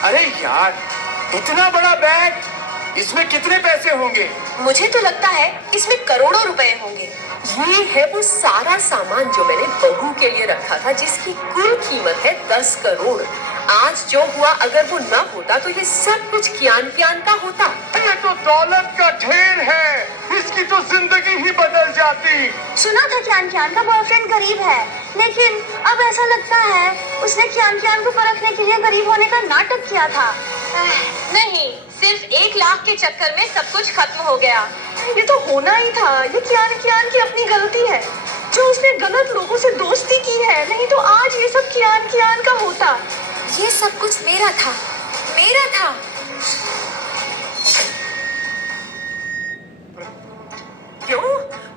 अरे यार, इतना बड़ा बैग, इसमें कितने पैसे होंगे? मुझे तो लगता है इसमें करोड़ों रुपए होंगे। ये है वो सारा सामान जो मैंने बहू के लिए रखा था, जिसकी कुल कीमत है 10 करोड़। आज जो हुआ, अगर वो न होता तो ये सब कुछ कियान कियान का होता। ये तो दौलत का ढेर है, इसकी तो जिंदगी ही बदल जाती। सुना था कियान कियान का बॉयफ्रेंड गरीब है, लेकिन अब ऐसा लगता है उसने कियान कियान को परखने के लिए गरीब होने का नाटक किया था। नहीं, सिर्फ 1 लाख के चक्कर में सब कुछ खत्म हो गया। ये तो होना ही था। ये कियान कियान की अपनी गलती है जो उसने गलत लोगों से दोस्ती की है, नहीं तो आज ये सब कियान कियान का होता। ये सब कुछ मेरा था, मेरा था। क्यों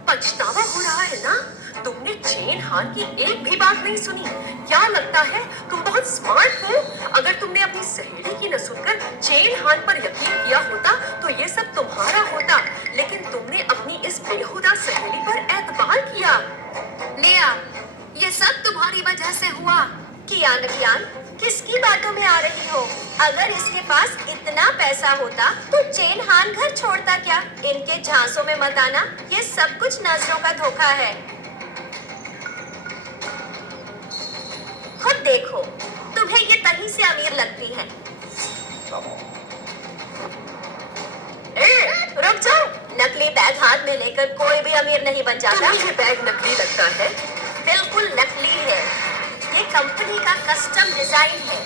पछतावा हो रहा है ना? तुमने चेन हान की एक भी बात नहीं सुनी। क्या लगता है तुम बहुत स्मार्ट हो? अगर तुमने अपनी सहेली की न सुनकर चेन हान पर यकीन किया होता तो ये सब तुम्हारा होता, लेकिन तुमने अपनी इस बेहुदा सहेली पर एतबार किया। नेहा, ये सब तुम्हारी वजह से हुआ। कियान कियान, किसकी बातों में आ रही हो? अगर इसके पास इतना पैसा होता तो चेन हान घर छोड़ता क्या? इनके झांसों में मत आना, ये सब कुछ नजरों का धोखा है। खुद देखो, तुम्हें ये तहीं से अमीर लगती है। रुक जाओ, नकली बैग हाथ में लेकर कोई भी अमीर नहीं बन जाता। तुम्हें ये बैग नकली लगता है? बिल्कुल नकली है, ये कंपनी का कस्टम डिजाइन है।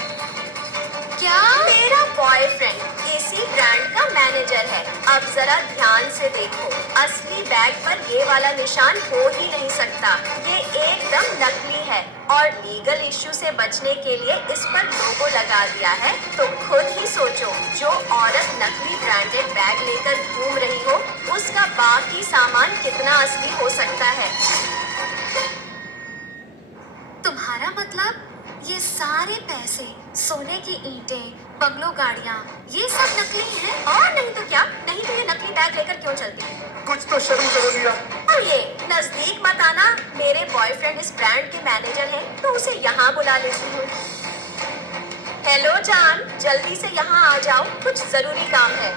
क्या? मेरा बॉयफ्रेंड इसी ब्रांड का मैनेजर है। अब जरा ध्यान से देखो, असली बैग पर ये वाला निशान हो ही नहीं सकता। ये एकदम नकली है और लीगल इश्यू से बचने के लिए इस पर लोगो लगा दिया है। तो खुद ही सोचो, जो औरत नकली ब्रांडेड बैग लेकर घूम रही हो, उसका बाकी सामान कितना असली हो सकता है। तुम्हारा मतलब ये सारे पैसे, सोने की ईंटें, बंगलो, गाड़ियाँ, ये सब नकली हैं? और नहीं तो क्या, नहीं तो ये नकली बैग लेकर क्यों चलती? कुछ तो शर्म करो लिया। और ये नजदीक मत आना, मेरे बॉयफ्रेंड इस ब्रांड के मैनेजर हैं, तो उसे यहाँ बुला लेती हूँ। हेलो जान, जल्दी से यहाँ आ जाओ, कुछ जरूरी काम है।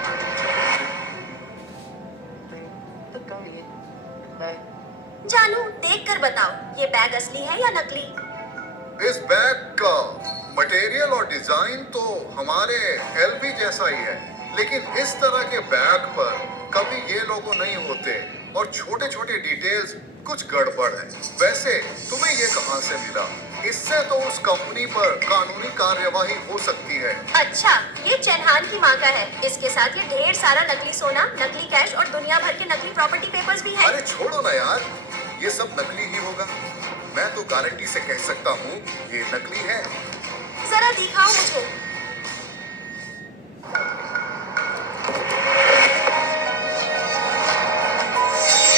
जानू, देख कर बताओ, ये बैग असली है या नकली? इस बैग का मटेरियल और डिजाइन तो हमारे एलवी जैसा ही है, लेकिन इस तरह के बैग पर कभी ये लोगो नहीं होते और छोटे छोटे डिटेल्स कुछ गड़बड़ है। वैसे तुम्हें ये कहां से मिला? इससे तो उस कंपनी पर कानूनी कार्यवाही हो सकती है। अच्छा, ये चैनहान की माँ का है। इसके साथ ये ढेर सारा नकली सोना, नकली कैश और दुनिया भर के नकली प्रॉपर्टी पेपर्स भी हैं। अरे छोड़ो ना यार, ये सब नकली ही होगा। मैं तो गारंटी से कह सकता हूँ ये नकली है। जरा दिखाओ मुझे।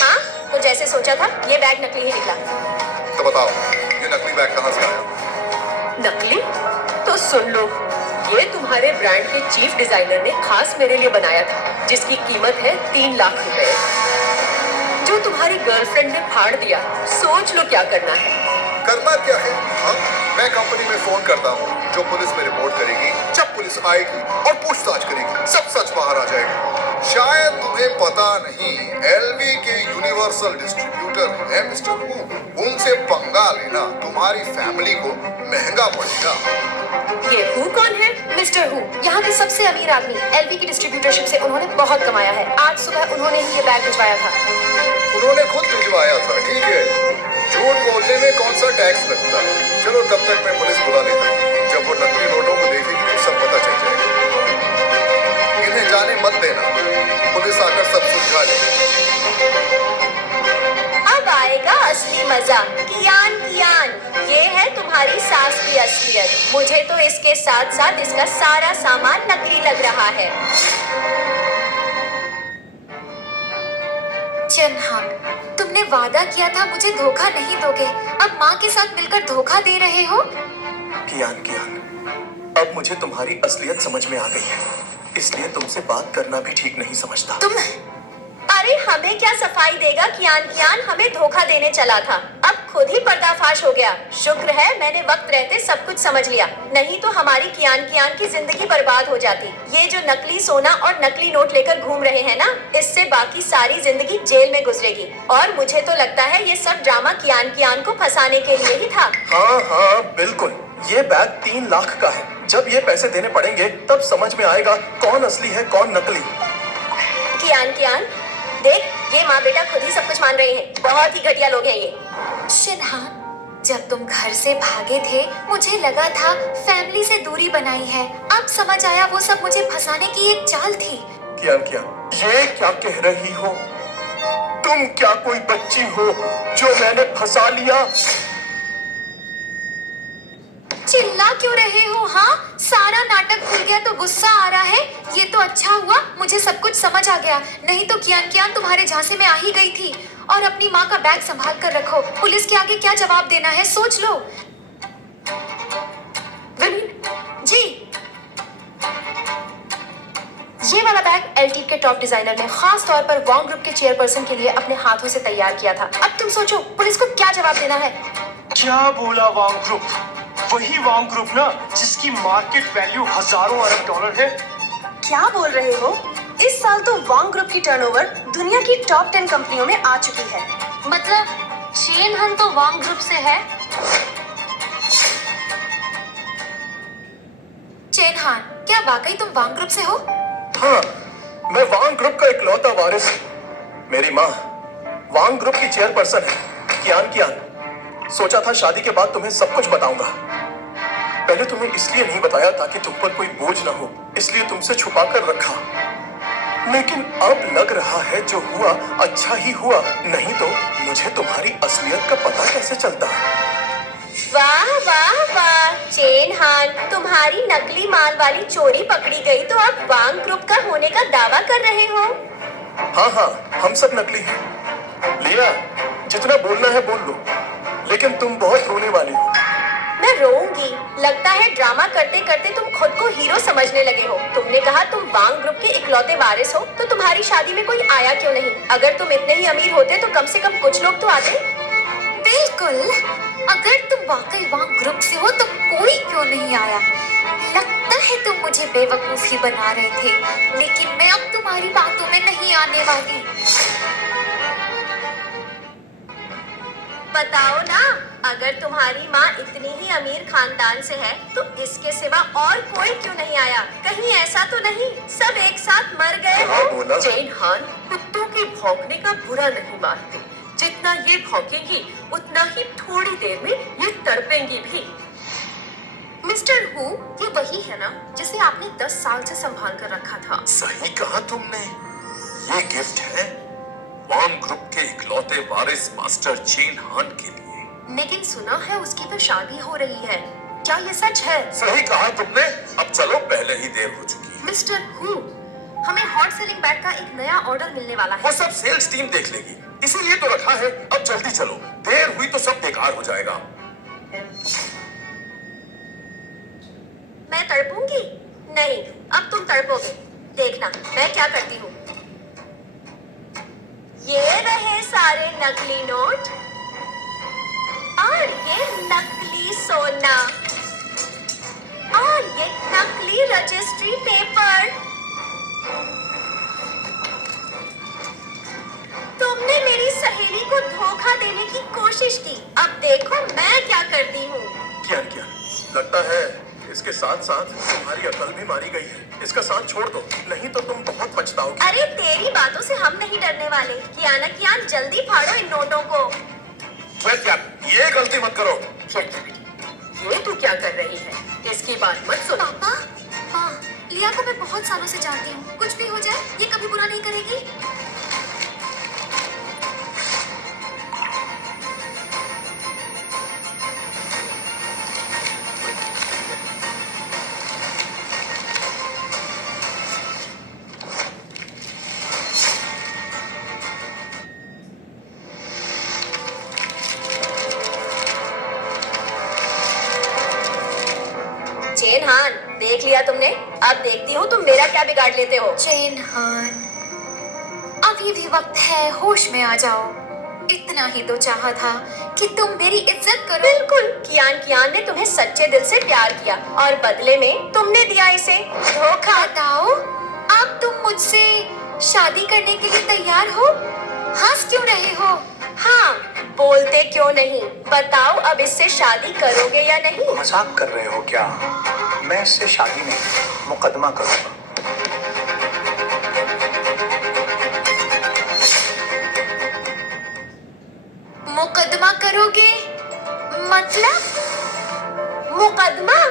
हाँ, तो जैसे सोचा था, ये बैग नकली ही निकला। तो बताओ, ये नकली बैग कहाँ से आया? नकली? तो सुन लो, ये तुम्हारे ब्रांड के चीफ डिजाइनर ने खास मेरे लिए बनाया था, जिसकी कीमत है 3 लाख रुपए, जो तुम्हारी गर्लफ्रेंड ने फाड़ दिया। सोच लो क्या करना है। करना क्या है? हाँ, मैं कंपनी में फोन करता हूँ, जो पुलिस में रिपोर्ट करेगी। जब पुलिस आएगी और पूछताछ करेगी, सब सच बाहर आ जाएगा। शायद तुम्हें पता नहीं, एलवी के यूनिवर्सल डिस्ट्रीब्यूटर है मिस्टर हू। उनसे पंगा लेना तुम्हारी फैमिली को महंगा पड़ेगा। ये हू कौन है? मिस्टर हू, यहाँ के सबसे अमीर आदमी। एलवी की डिस्ट्रीब्यूटरशिप से उन्होंने बहुत कमाया है। आज सुबह उन्होंने ही ये बैग भिजवाया था। उन्होंने खुद भिजवाया था, ठीक है। झूठ बोलने में कौन सा टैक्स लगता है? चलो तब तक मैं पुलिस बुला लेता हूँ। जब वो नकली नोटों को देखेगी तो सब पता चल जाएगा। इन्हें जाने मत देना, पुलिस आकर सब सुलझा लेगी। अब आएगा असली मजा। कियान कियान, ये है तुम्हारी सास की असलियत। मुझे तो इसके साथ साथ इसका सारा सामान नकली लग रहा है। चैनहान, तुमने वादा किया था मुझे धोखा नहीं दोगे। अब माँ के साथ मिलकर धोखा दे रहे हो। कियान कियान, अब मुझे तुम्हारी असलियत समझ में आ गई है, इसलिए तुमसे बात करना भी ठीक नहीं समझता। तुम अरे हमें क्या सफाई देगा कियान कियान, हमें धोखा देने चला था, अब खुद ही पर्दाफाश हो गया। शुक्र है मैंने वक्त रहते सब कुछ समझ लिया, नहीं तो हमारी कियान कियान की जिंदगी बर्बाद हो जाती। ये जो नकली सोना और नकली नोट लेकर घूम रहे हैं ना, इससे बाकी सारी जिंदगी जेल में गुजरेगी। और मुझे तो लगता है ये सब ड्रामा कियान कियान को फंसाने के लिए ही था। हाँ हाँ बिल्कुल, ये बैग 3 लाख का है। जब ये पैसे देने पड़ेंगे तब समझ में आएगा कौन असली है कौन नकली। कियान कियान देख, ये माँ बेटा खुद ही सब कुछ मान रहे हैं। बहुत ही घटिया लोग हैं ये। चैनहान, जब तुम घर से भागे थे मुझे लगा था फैमिली से दूरी बनाई है। अब समझ आया वो सब मुझे फंसाने की एक चाल थी। कियान कियान, ये क्या कह रही हो? तुम क्या कोई बच्ची हो जो मैंने फंसा लिया? चिल्ला क्यों रहे हो? हाँ, सारा नाटक खुल गया तो गुस्सा आ रहा है। ये तो अच्छा हुआ मुझे सब कुछ समझ आ गया, नहीं तो कियान कियान तुम्हारे झांसे में आ ही गई थी। और अपनी माँ का बैग संभाल कर रखो, पुलिस के आगे क्या जवाब देना है सोच लो। जी, ये वाला बैग एलटी के टॉप डिजाइनर ने खास तौर पर वॉन्ग ग्रुप के चेयरपर्सन के लिए अपने हाथों से तैयार किया था। अब तुम सोचो पुलिस को क्या जवाब देना है। क्या बोला वांग ग्रुप? वही वांग ग्रुप ना जिसकी मार्केट वैल्यू हजारों अरब डॉलर है। क्या बोल रहे हो? इस साल तो वांग ग्रुप की टर्नओवर दुनिया की टॉप 10 कंपनियों में आ चुकी है। मतलब चेन हन तो वांग ग्रुप से है। चेन हान, क्या वाकई तुम वांग ग्रुप से हो? हाँ, मैं वांग ग्रुप का इकलौता वारिस हूँ। मेरी माँ वांग ग्रुप की चेयरपर्सन है, कियान। सोचा था शादी के बाद तुम्हें सब कुछ बताऊंगा। पहले तुम्हें इसलिए नहीं बताया ताकि तुम पर कोई बोझ ना हो, इसलिए तुमसे छुपा कर रखा। लेकिन अब लग रहा है जो हुआ अच्छा ही हुआ, नहीं तो मुझे तुम्हारी असलियत का पता कैसे चलता। वाह वाह वाह चेन हान, तुम्हारी नकली माल वाली चोरी पकड़ी गई तो आप वांग ग्रुप का होने का दावा कर रहे हो। हाँ, हम सब नकली हैं। लिया, जितना बोलना है बोल लो, लेकिन तुम बहुत रोने वाली हो। मैं रोऊंगी? लगता है ड्रामा करते करते तुम खुद को हीरो समझने लगे हो। तुमने कहा तुम वांग ग्रुप के इकलौते वारिस हो, तो तुम्हारी शादी में कोई आया क्यों नहीं? अगर तुम इतने ही अमीर होते तो कम से कम कुछ लोग तो आते। बिल्कुल, अगर तुम वाकई वांग ग्रुप से हो तो कोई क्यों नहीं आया? लगता है तुम मुझे बेवकूफ ही बना रहे थे, लेकिन मैं अब तुम्हारी बातों में नहीं आने वाली। बताओ ना, अगर तुम्हारी माँ इतनी ही अमीर खानदान से है तो इसके सिवा और कोई क्यों नहीं आया? कहीं ऐसा तो नहीं सब एक साथ मर गए हो? चेन हान कुत्तों के भौंकने का बुरा नहीं मानते। जितना ये भौंकेगी उतना ही थोड़ी देर में ये तड़पेंगी भी। मिस्टर हु, ये वही है ना जिसे आपने 10 साल से संभाल कर रखा था? सही कहा तुमने, ये गिफ्ट है वांग ग्रुप के इकलौते वारिस मास्टर चेन हान के लिए। लेकिन सुना है उसकी तो शादी हो रही है, क्या ये सच है? सही कहा तुमने, अब चलो, पहले ही देर हो चुकी है। मिस्टर हु, हमें हॉट सेलिंग बैग का एक नया ऑर्डर मिलने वाला है। वो सब सेल्स टीम देख लेगी, इसीलिए तो रखा है। अब जल्दी चलो, देर हुई तो सब बेकार हो जाएगा। मैं तड़पूंगी? नहीं, अब तुम तड़पोगे। देखना मैं क्या करती हूँ। ये रहे सारे नकली नोट और ये नकली सोना और ये नकली रजिस्ट्री पेपर। तुमने मेरी सहेली को धोखा देने की कोशिश की, अब देखो मैं क्या करती हूँ। क्या लगता है इसके साथ साथ तुम्हारी अकल भी मारी गई है। इसका साथ छोड़ दो, नहीं तो तुम बहुत पछताओगी। अरे तेरी बातों से हम नहीं डरने वाले। कियान जल्दी फाड़ो इन नोटों को। क्या ये गलती मत करो। ये तू क्या कर रही है? इसकी बात मत सुन। पापा, हाँ, लिया को मैं बहुत सालों से जानती हूँ। कुछ भी हो जाए ये कभी बुरा नहीं करेगी। चेन हान, देख लिया तुमने? अब देखती हूँ तुम मेरा क्या बिगाड़ लेते हो। चेन हान, अभी भी वक्त है, होश में आ जाओ। इतना ही तो चाहा था कि तुम मेरी इज्जत करो। बिल्कुल, कियान ने तुम्हें सच्चे दिल से प्यार किया और बदले में तुमने दिया इसे धोखा। बताओ, अब तुम मुझसे शादी करने के लिए तैयार हो? हंस क्यों रहे हो? हाँ, बोलते क्यों नहीं? बताओ अब इससे शादी करोगे या नहीं? मजाक कर रहे हो क्या? मैं इससे शादी नहीं, मुकदमा करूंगा। मुकदमा करोगे? मतलब? मुकदमा?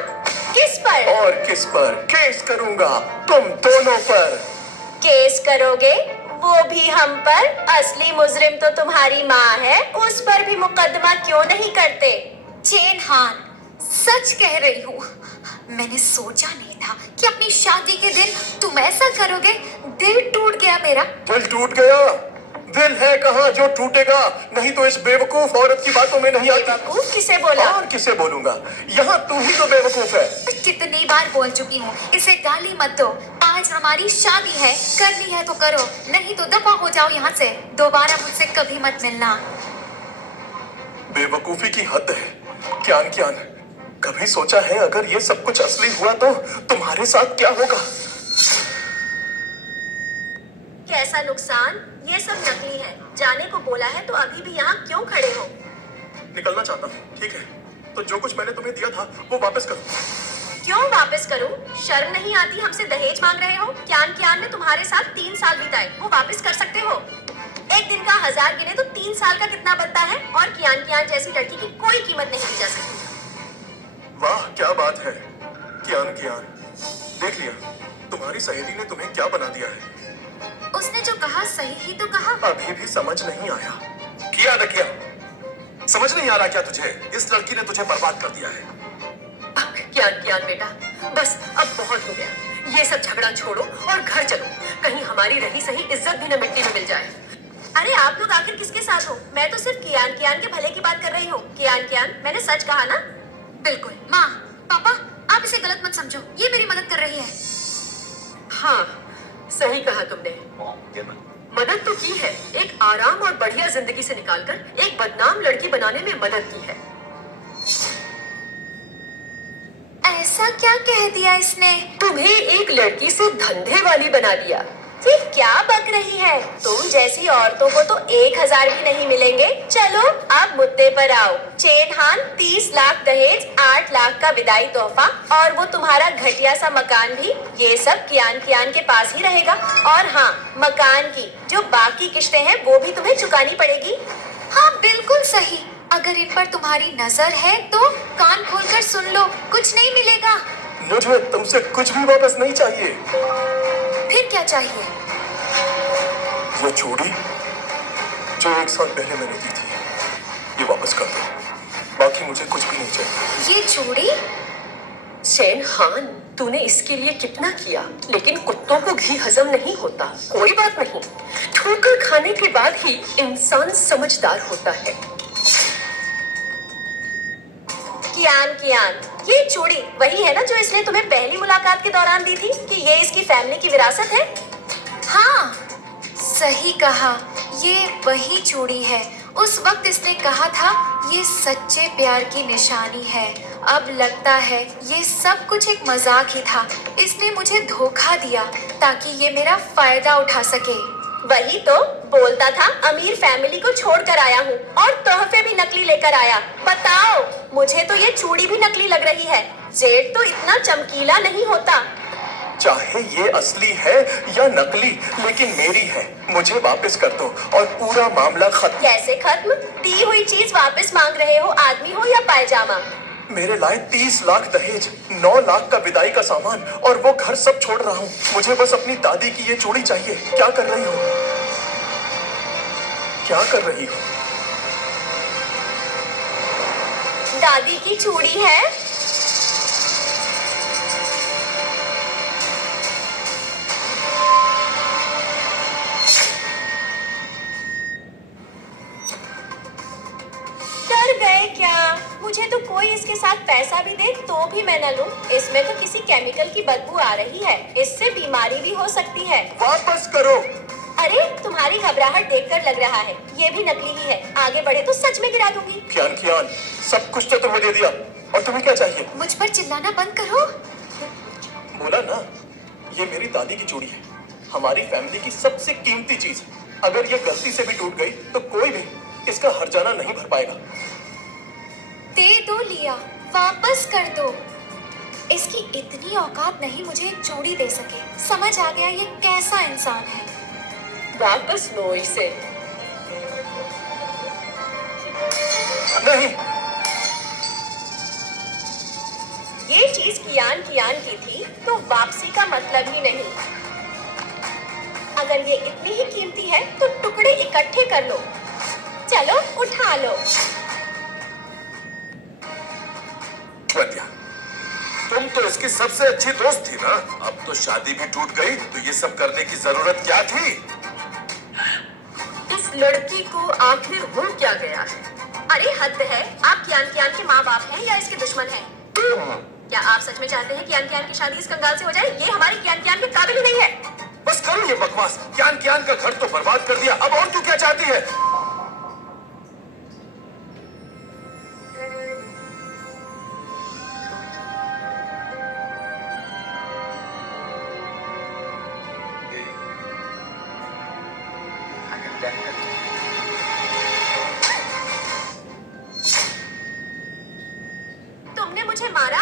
किस पर? और किस पर? केस करूंगा तुम दोनों पर। केस करोगे? वो भी हम पर? असली मुजरिम तो तुम्हारी माँ है, उस पर भी मुकदमा क्यों नहीं करते? चेन हान, सच कह रही हूँ। मैंने सोचा नहीं था कि अपनी शादी के दिन तुम ऐसा करोगे। दिल टूट गया मेरा। दिल टूट गया? दिल है कहाँ जो टूटेगा? नहीं तो इस बेवकूफ औरत की बातों में नहीं आता। बेवकूफ किसे बोला? और किसे बोलूंगा? यहाँ तू ही तो बेवकूफ है। कितनी बार बोल चुकी हूँ, इसे गाली मत दो। आज हमारी शादी है, करनी है तो करो, नहीं तो दफा हो जाओ यहाँ से। दोबारा मुझसे कभी मत मिलना। बेवकूफी की हद है। क्या कभी सोचा है अगर ये सब कुछ असली हुआ तो तुम्हारे साथ क्या होगा? कैसा नुकसान? ये सब नकली है। जाने को बोला है तो अभी भी यहाँ क्यों खड़े हो? निकलना चाहता हूँ, ठीक है? तो जो कुछ मैंने तुम्हें दिया था वो वापस करो। क्यों वापस करूं? शर्म नहीं आती हमसे दहेज मांग रहे हो? क्यान क्यान ने तुम्हारे साथ 3 साल बिताए, वो वापस कर सकते हो? एक दिन का 1000 गिने तो 3 साल का कितना बनता है? और क्यान क्यान जैसी लड़की की कोई कीमत नहीं दी जा सकती। वाह क्या बात है कियान कियान, देख लिया तुम्हारी सहेली ने तुम्हें क्या बना दिया है। उसने जो कहा सही ही तो कहा। अभी भी समझ नहीं आया। किया न किया, समझ नहीं आ रहा क्या तुझे? इस लड़की ने तुझे बर्बाद कर दिया है। ज्ञान ज्ञान बेटा, बस अब बहुत हो गया। ये सब झगड़ा छोड़ो और घर चलो, कहीं हमारी रही सही इज्जत भी न मिट्टी में मिल जाए। अरे आप लोग आखिर किसके साथ हो? मैं तो सिर्फ कियान कियान के भले की बात कर रही हूँ। कियान कियान, मैंने सच कहा ना? बिल्कुल। माँ, पापा, आप इसे गलत मत समझो, ये मेरी मदद कर रही है। हाँ, सही कहा तुमने। मदद तो की है, एक आराम और बढ़िया जिंदगी से निकालकर एक बदनाम लड़की बनाने में मदद की है। ऐसा क्या कह दिया इसने? तुम्हें एक लड़की से धंधे वाली बना दिया। ये क्या बक रही है? तुम जैसी औरतों को तो 1000 भी नहीं मिलेंगे। चलो अब मुद्दे पर आओ। चेन हान, 30 लाख दहेज, 8 लाख का विदाई तोहफा और वो तुम्हारा घटिया सा मकान भी, ये सब कियान कियान के पास ही रहेगा। और हाँ, मकान की जो बाकी किश्तें हैं वो भी तुम्हें चुकानी पड़ेगी। हाँ बिल्कुल सही। अगर इन पर तुम्हारी नजर है तो कान खोलकर सुन लो, कुछ नहीं मिलेगा। मुझे तुमसे कुछ भी वापस नहीं चाहिए। फिर क्या चाहिए? ये चूड़ी जो 1 साल पहले मैंने दी थी, ये वापस कर दो। बाकी मुझे कुछ भी नहीं चाहिए। ये चूड़ी? चैन हान, तूने इसके लिए कितना किया, लेकिन कुत्तों को घी हजम नहीं होता। कोई बात नहीं, ठोकर खाने के बाद ही इंसान समझदार होता है। कियान कियान, ये चूड़ी वही है ना जो इसने तुम्हें पहली मुलाकात के दौरान दी थी कि ये इसकी फैमिली की विरासत है? हाँ, सही कहा, ये वही चूड़ी है। उस वक्त इसने कहा था ये सच्चे प्यार की निशानी है। अब लगता है ये सब कुछ एक मजाक ही था। इसने मुझे धोखा दिया ताकि ये मेरा फायदा उठा सके। वही तो बोलता था, अमीर फैमिली को छोड़ कर आया हूँ और तोहफे भी नकली लेकर आया। बताओ, मुझे तो ये चूड़ी भी नकली लग रही है। जेड तो इतना चमकीला नहीं होता। चाहे ये असली है या नकली, लेकिन मेरी है। मुझे वापस कर दो और पूरा मामला खत्म। कैसे खत्म? दी हुई चीज वापस मांग रहे हो, आदमी हो या पायजामा? मेरे लाए 30 लाख दहेज, 9 लाख का विदाई का सामान और वो घर सब छोड़ रहा हूँ। मुझे बस अपनी दादी की ये चूड़ी चाहिए। क्या कर रही हो? क्या कर रही हो? दादी की चूड़ी है? डर गए क्या? मुझे तो कोई इसके साथ पैसा भी दे तो भी मैं न लूं। इसमें तो किसी केमिकल की बदबू आ रही है, इससे बीमारी भी हो सकती है। वापस करो। अरे तुम्हारी घबराहट देखकर लग रहा है ये भी नकली ही है। आगे बढ़े तो सच में गिरा दूंगी। कियान कियान, सब कुछ तो तुम्हें दे दिया और तुम्हें क्या चाहिए? मुझ पर चिल्लाना बंद करो। बोला ना, ये मेरी दादी की चूड़ी है, हमारी फैमिली की सबसे कीमती चीज। अगर ये गलती से भी टूट गई तो कोई भी इसका हर्जाना नहीं भर पाएगा। दे दो लिया, वापस कर दो। इसकी इतनी औकात नहीं मुझे एक चूड़ी दे सके। समझ आ गया ये कैसा इंसान है। वापस लो इसे। नहीं, ये चीज कियान कियान की थी तो वापसी का मतलब ही नहीं। अगर ये इतनी ही कीमती है तो टुकड़े इकट्ठे कर लो। चलो उठा लो। बतिया, तुम तो इसकी सबसे अच्छी दोस्त थी ना। अब तो शादी भी टूट गई तो ये सब करने की जरूरत क्या थी? इस लड़की को आखिर हो क्या गया है? अरे हद है, आप कियान कियान के माँ बाप हैं या इसके दुश्मन हैं? क्या आप सच में चाहते हैं कियान कियान की शादी इस कंगाल से हो जाए? ये हमारे कियान कियान के काबिल ही नहीं है। बस करो ये बकवास। कियान कियान का घर तो बर्बाद कर दिया, अब और तू क्या चाहती है? मुझे मारा?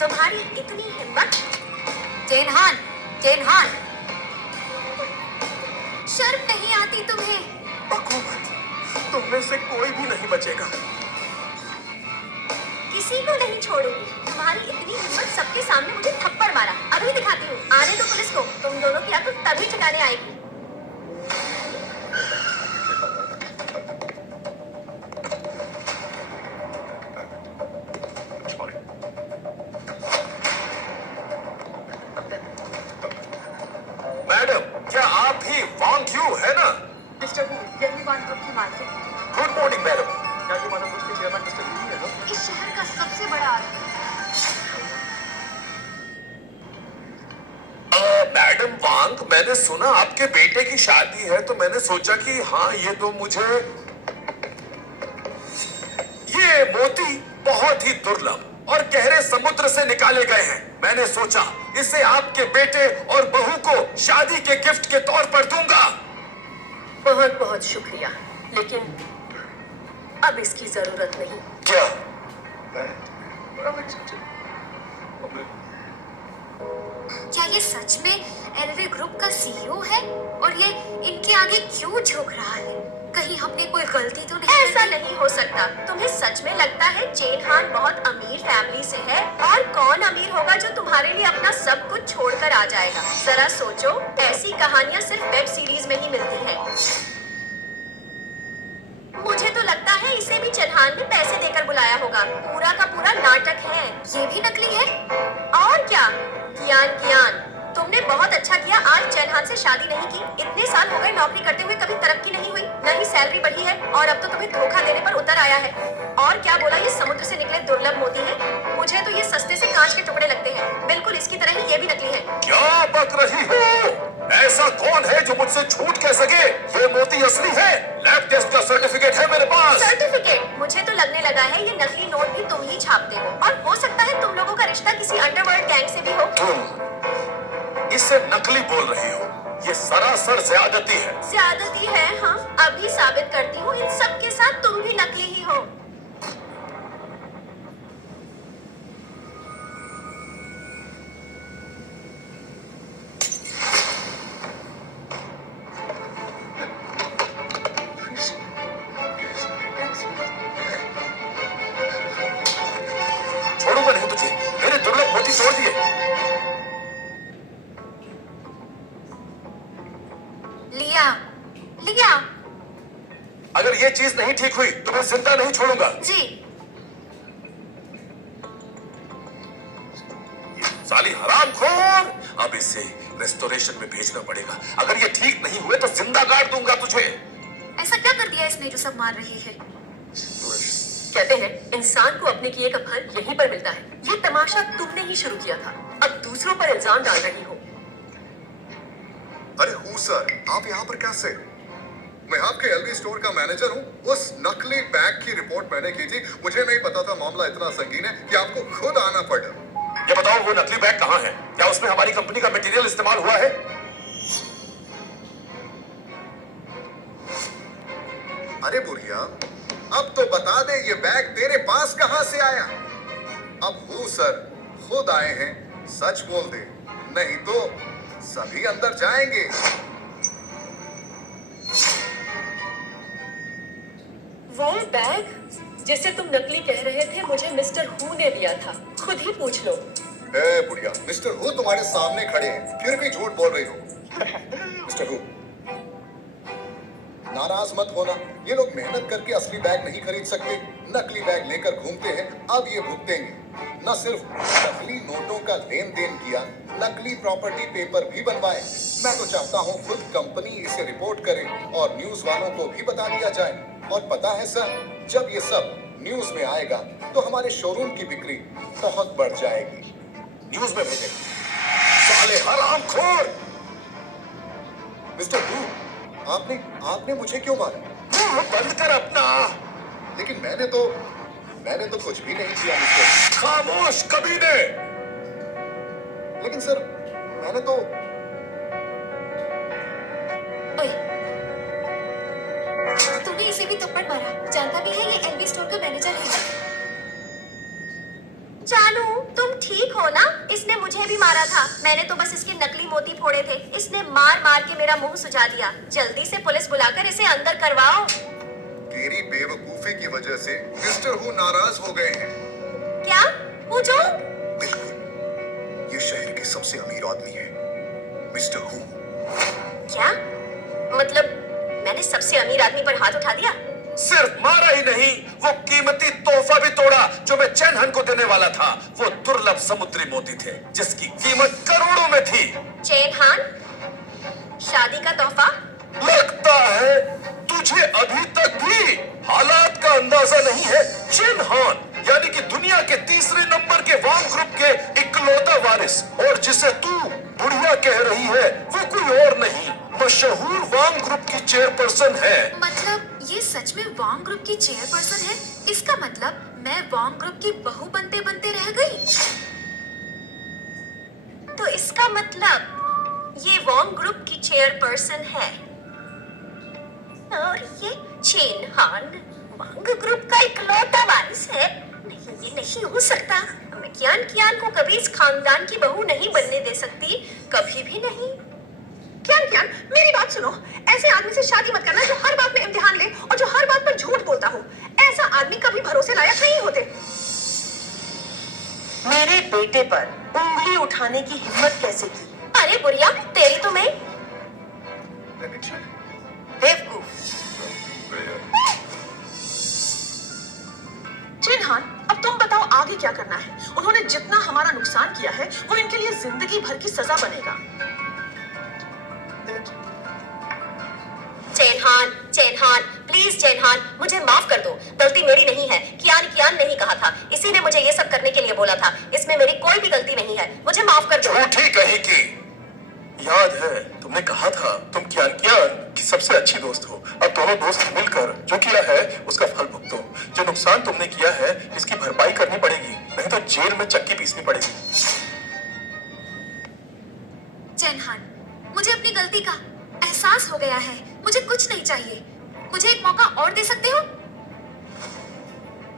तुम्हारी इतनी हिम्मत? चेन हान, शर्म नहीं आती तुम्हें? बको मत, तुम में से कोई भी नहीं बचेगा। किसी को नहीं छोड़ूंगी। तुम्हारी इतनी हिम्मत, सबके सामने मुझे थप्पड़ मारा। अभी दिखाती हूँ, आने दो पुलिस को। तुम दोनों की अकल तभी ठिकाने आएगी। मैडम, क्या आप ही वांग यू है ना? मिस्टर हु, यही वांग ग्रुप की मालकिन। Good morning madam. क्या ये मानव के चेयरमैन मिस्टर ली है ना? इस शहर का सबसे बड़ा आदमी। मैडम वांग, मैंने सुना आपके बेटे की शादी है, तो मैंने सोचा कि हाँ, ये तो मुझे ये मोती बहुत ही दुर्लभ और गहरे समुद्र से निकाले गए हैं। मैंने सोचा इसे आपके बेटे और बहू को शादी के गिफ्ट के तौर पर दूंगा। बहुत बहुत शुक्रिया, लेकिन अब इसकी जरूरत नहीं। क्या? क्या ये सच में एलवी ग्रुप का सीईओ है? और ये इनके आगे क्यों झुक रहा है? कहीं हमने कोई गलती तो नहीं? ऐसा नहीं हो सकता। तुम्हें सच में लगता है चेन हान बहुत अमीर फैमिली से है? और कौन अमीर होगा जो तुम्हारे लिए अपना सब कुछ छोड़कर आ जाएगा? जरा सोचो, ऐसी कहानियां सिर्फ वेब सीरीज में ही मिलती हैं। मुझे तो लगता है इसे भी चन्हान ने पैसे देकर बुलाया होगा। पूरा का पूरा नाटक है। ये भी नकली है? और क्या? कियान, तुमने बहुत अच्छा किया आज चन्हान से शादी नहीं की। इतने साल हो गए नौकरी करते हुए, कभी तरक्की नहीं हुई, न ही सैलरी बढ़ी है, और अब तो तुम्हें धोखा देने पर उतर आया है। और क्या बोला, ये समुद्र से निकले दुर्लभ मोती है? मुझे तो ये सस्ते से कांच के टुकड़े लगते हैं। बिल्कुल इसकी तरह ही ये भी नकली है। क्या बक रही हो? ऐसा कौन है जो मुझसे झूठ कह सके? ये मोती असली है। लैब टेस्ट का सर्टिफिकेट है मेरे पास। सर्टिफिकेट? मुझे तो लगने लगा है ये नकली नोट भी तुम ही छापते हो, और हो सकता है तुम लोगों का रिश्ता किसी अंडरवर्ल्ड गैंग से भी हो। तुम इससे नकली बोल रही हो? ये सरासर ज्यादती है। ज्यादती है? हाँ, अभी साबित करती हूँ। इन सब के साथ तुम भी नकली ही हो। छोड़ूंगा नहीं तुझे। मेरे दुर्लभ मोती तोड़ दिए। लिया। अगर ये चीज नहीं ठीक हुई तो मैं जिंदा नहीं छोड़ूंगा। जी। साली हरामखोर, अब इसे रेस्टोरेशन में भेजना पड़ेगा। अगर ये ठीक नहीं हुए तो जिंदा गाड़ दूंगा तुझे। ऐसा क्या कर दिया इसने जो सब मार रही है? कहते हैं इंसान को अपने किए का फल यहीं पर मिलता है। ये तमाशा तुमने ही शुरू किया था, अब दूसरों पर इल्जाम डाल रही हो। अरे हूँ सर, आप यहाँ पर कैसे? मैं आपके एलवी स्टोर का मैनेजर हूँ। उस नकली बैग की रिपोर्ट मैंने की थी। मुझे नहीं पता था मामला इतना संगीन है कि आपको खुद आना पड़ा। ये बताओ, वो नकली बैग कहाँ है? क्या उसमें हमारी कंपनी का मटेरियल इस्तेमाल हुआ है? अरे बुढ़िया, अब तो बता दे, ये बैग तेरे पास कहाँ से आया? अब हूँ सर खुद आए हैं, सच बोल दे, नहीं तो सभी अंदर जाएंगे। वो बैग जिसे तुम नकली कह रहे थे, मुझे मिस्टर हू ने दिया था। खुद ही पूछ लो। ए बुढ़िया, मिस्टर हू तुम्हारे सामने खड़े हैं, फिर भी झूठ बोल रही हो। मिस्टर हू, नाराज मत होना। ये लोग मेहनत करके असली बैग नहीं खरीद सकते, नकली बैग लेकर घूमते हैं। अब ये भुगतेंगे। न सिर्फ नकली नोटों का लेन देन किया, नकली प्रॉपर्टी पेपर भी बनवाए। मैं तो चाहता हूँ खुद कंपनी इसे रिपोर्ट करे और न्यूज वालों को भी बता दिया जाए। और पता है सर, जब ये सब न्यूज में आएगा तो हमारे शोरूम की बिक्री बहुत बढ़ जाएगी। न्यूज में भेजेंगे। साले हरामखोर! मिस्टर हू, आपने मुझे क्यों मारा? मुंह बंद कर अपना। लेकिन मैंने तो कुछ भी नहीं किया मिस्टर। खामोश कमीने! लेकिन सर, मैंने तो तूने इसे भी थप्पड़ मारा। जानता भी है ये एलवी स्टोर का मैनेजर है। मुझे भी मारा था। मैंने तो बस इसके नकली मोती फोड़े थे। इसने मार मार के मेरा मुंह सुजा दिया। जल्दी से पुलिस बुलाकर इसे अंदर करवाओ। तेरी बेवकूफी की वजह से मिस्टर हु नाराज हो गए हैं। क्या पूछो? बिल्कुल, ये शहर के सबसे अमीर आदमी है, मिस्टर हु। क्या मतलब मैंने सबसे अमीर आदमी पर हाथ उठा दिया? सिर्फ मारा ही नहीं, वो कीमती तोहफा भी तोड़ा जो मैं चेन हन को देने वाला था। वो दुर्लभ समुद्री मोती थे जिसकी कीमत करोड़ों में थी। चेन हान, शादी का तोहफा? लगता है तुझे अभी तक भी हालात का अंदाजा नहीं है। चेन हान यानी कि दुनिया के तीसरे नंबर के वांग ग्रुप के इकलौता वारिस, और जिसे तू बुढ़िया कह रही है वो कोई और नहीं, मशहूर वांग ग्रुप की चेयरपर्सन है। मतलब ये सच में वांग ग्रुप की चेयरपर्सन है? इसका मतलब मैं वांग ग्रुप की बहू बनते बनते रह गई। तो इसका मतलब ये वॉन्ग ग्रुप की चेयरपर्सन है और ये चेन हान वांग ग्रुप का इकलौता वारिस है। नहीं, ये नहीं हो सकता। मैं कियान कियान को कभी इस खानदान की बहू नहीं बनने दे सकती, कभी भी नहीं। कियान कियान, मेरी बात सुनो। ऐसे आदमी से शादी मत करना जो हर बात में इम्तिहान ले और जो हर बात पर झूठ बोलता हो। ऐसा आदमी कभी भरोसे लायक नहीं होते। मेरे बेटे पर उंगली उठाने की हिम्मत कैसे की? अरे बुढ़िया, तेरी तो मैं बेवकूफ। चेन हान, अब तुम बताओ आगे क्या करना है? उन्होंने जितना हमारा नुकसान किया है वो इनके लिए जिंदगी भर की सजा बनेगा। चेन हान, प्लीज चेन हान, मुझे माफ कर दो। गलती मेरी नहीं है। कियान कियान नहीं कहा था, इसी ने मुझे ये सब करने के लिए बोला था। इसमें मेरी कोई भी गलती नहीं है, मुझे माफ कर दो। झूठी कहीं की। याद है तुमने कहा था तुम कियान कियान की सबसे अच्छी दोस्त हो। अब दोनों दोस्त मिलकर जो किया है उसका फल भुगतो। जो नुकसान तुमने किया है इसकी भरपाई करनी पड़ेगी, नहीं तो जेल में चक्की पीसनी पड़ेगी। चेन हान, मुझे अपनी गलती का एहसास हो गया है। मुझे कुछ नहीं चाहिए। मुझे एक मौका और दे सकते हो?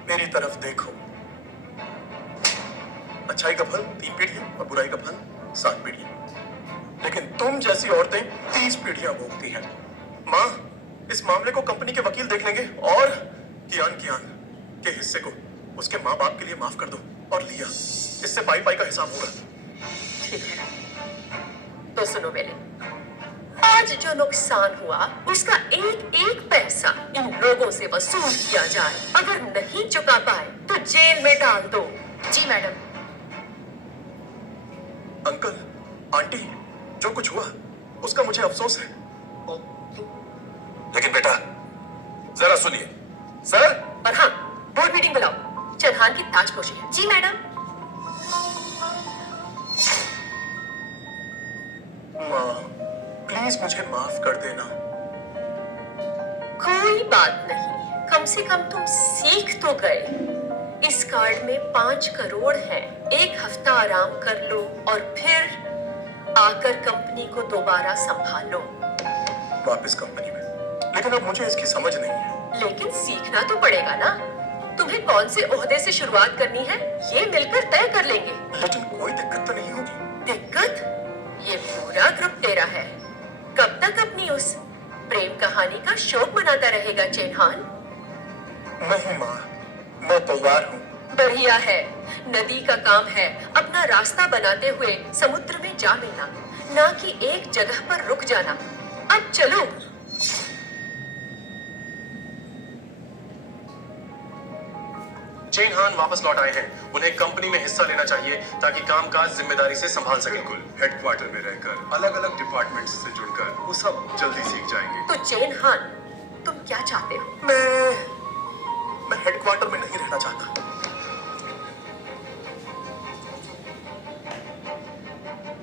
मेरी तरफ देखो। अच्छाई का फल 3 पीढ़ियां और बुराई का फल 7 पीढ़ियां। लेकिन तुम जैसी औरतें 30 पीढ़ियां भोगती हैं। माँ, इस मामले को कंपनी के वकील देख लेंगे और कियान कियान के हिस्से को उसके माँ बाप के लिए माफ कर दो और लिया। इससे पाई पाई का हिसाब होगा। ठीक है, तो सुनो मेरे, आज जो नुकसान हुआ उसका एक एक पैसा इन लोगों से वसूल किया जाए। अगर नहीं चुका पाए तो जेल में डाल दो। जी मैडम। अंकल, आंटी, जो कुछ हुआ उसका मुझे अफसोस है। लेकिन बेटा जरा सुनिए सर। और हाँ, बोर्ड मीटिंग बुलाओ। चौहान की ताजपोशी है। जी मैडम। माँ, प्लीज मुझे माफ कर देना। कोई बात नहीं, कम से कम तुम सीख तो गए। इस कार्ड में 5 करोड़ है। 1 हफ्ता आराम कर लो और फिर आकर कंपनी को दोबारा संभालो। वापस कंपनी में। लेकिन अब मुझे इसकी समझ नहीं है। लेकिन सीखना तो पड़ेगा ना। तुम्हें कौन से ओहदे से शुरुआत करनी है ये मिलकर तय कर लेंगे। लेकिन कोई दिक्कत तो नहीं होगी। दिक्कत? ये पूरा ग्रुप तेरा है। कब तक अपनी उस प्रेम कहानी का शोक मनाता रहेगा चेनहान? नहीं माँ, मैं तैयार हूँ। बढ़िया है। नदी का काम है अपना रास्ता बनाते हुए समुद्र में जा मिलना, ना कि एक जगह पर रुक जाना। अब चलो। चेन हान वापस लौट आए हैं। उन्हें कंपनी में हिस्सा लेना चाहिए ताकि कामकाज जिम्मेदारी से संभाल सके। बिल्कुल, हेडक्वार्टर में रहकर अलग अलग डिपार्टमेंट्स से जुड़कर वो सब जल्दी सीख जाएंगे। तो चेनहान, तुम क्या चाहते हो? मैं हेडक्वार्टर में नहीं रहना चाहता।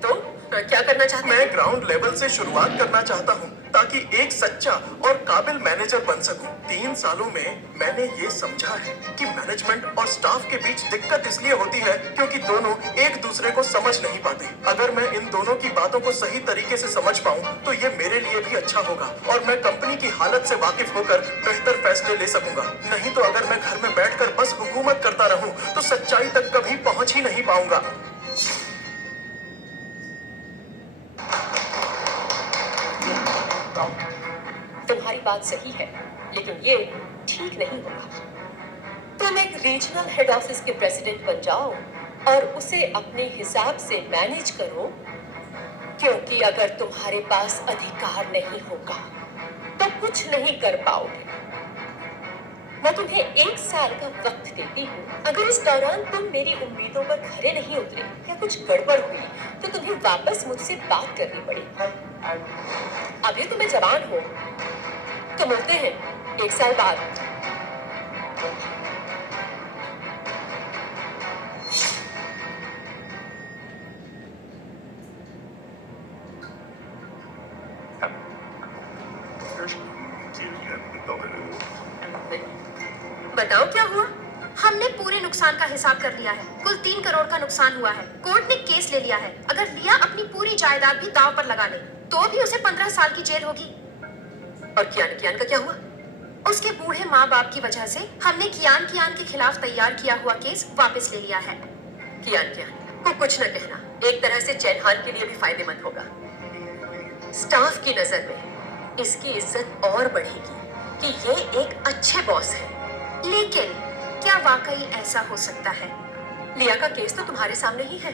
तो क्या करना चाहते हो? मैं ग्राउंड लेवल से शुरुआत करना चाहता हूँ ताकि एक सच्चा और काबिल मैनेजर बन सकूं। 3 सालों में मैंने ये समझा है कि मैनेजमेंट और स्टाफ के बीच दिक्कत इसलिए होती है क्योंकि दोनों एक दूसरे को समझ नहीं पाते। अगर मैं इन दोनों की बातों को सही तरीके से समझ पाऊं तो ये मेरे लिए भी अच्छा होगा और मैं कंपनी की हालत से वाकिफ होकर बेहतर फैसले ले सकूंगा। नहीं तो अगर मैं घर में बैठकर बस हुकूमत करता रहूं तो सच्चाई तक कभी पहुंच ही नहीं पाऊंगा। बात सही है, लेकिन ये ठीक नहीं होगा। तुम एक रीजनल हेड ऑफिस के प्रेसिडेंट बन जाओ और उसे अपने हिसाब से मैनेज करो, क्योंकि अगर तुम्हारे पास अधिकार नहीं होगा तो कुछ नहीं कर पाओगे। मैं तुम्हें 1 साल का वक्त देती हूँ। अगर इस दौरान तुम मेरी उम्मीदों पर खरे नहीं उतरे या कुछ गड़बड़ हुई तो तुम्हें वापस मुझसे बात करनी पड़ेगी। अभी तुम्हें जवान हो तो मिलते हैं 1 साल बाद। बताओ क्या हुआ? हमने पूरे नुकसान का हिसाब कर लिया है। कुल 3 करोड़ का नुकसान हुआ है। कोर्ट ने केस ले लिया है। अगर लिया अपनी पूरी जायदाद भी दांव पर लगा ले तो भी उसे 15 साल की जेल होगी। और कियान का क्या हुआ? उसके बूढ़े माँ बाप की वजह से हमने कियान के खिलाफ तैयार किया हुआ केस वापस ले लिया है। कियान को कुछ न कहना, एक तरह से चैन हान के लिए भी फायदेमंद होगा। स्टाफ की नजर में इसकी इज्जत और बढ़ेगी कि ये एक अच्छे बॉस है। लेकिन क्या वाकई ऐसा हो सकता है? लिया का केस तो तुम्हारे सामने ही है।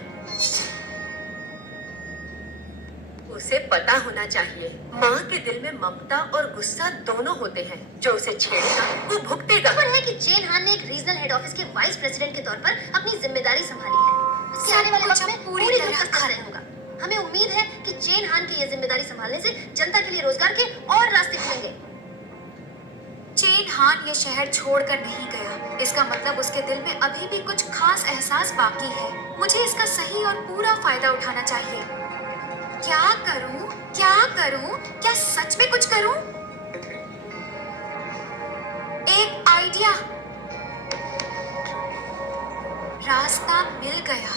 उसे पता होना चाहिए माँ के दिल में ममता और गुस्सा दोनों होते हैं। जो उसे छेड़ेगा वो भुगतेगा। खबर है कि जेन हान ने एक रीजनल हेड ऑफिस के वाइस प्रेसिडेंट के तौर पर अपनी जिम्मेदारी संभाली है। उसके आने वाले वक्त में पूरी तरह खा रहे होगा। हमें उम्मीद है कि जेन हान की ये जिम्मेदारी संभालने से जनता के लिए रोजगार के और रास्ते खुलेंगे। चेन हान ये शहर छोड़कर नहीं गया, इसका मतलब उसके दिल में अभी भी कुछ खास एहसास बाकी है। मुझे इसका सही और पूरा फायदा उठाना चाहिए। क्या करूं? क्या सच में कुछ करूं? एक आइडिया, रास्ता मिल गया।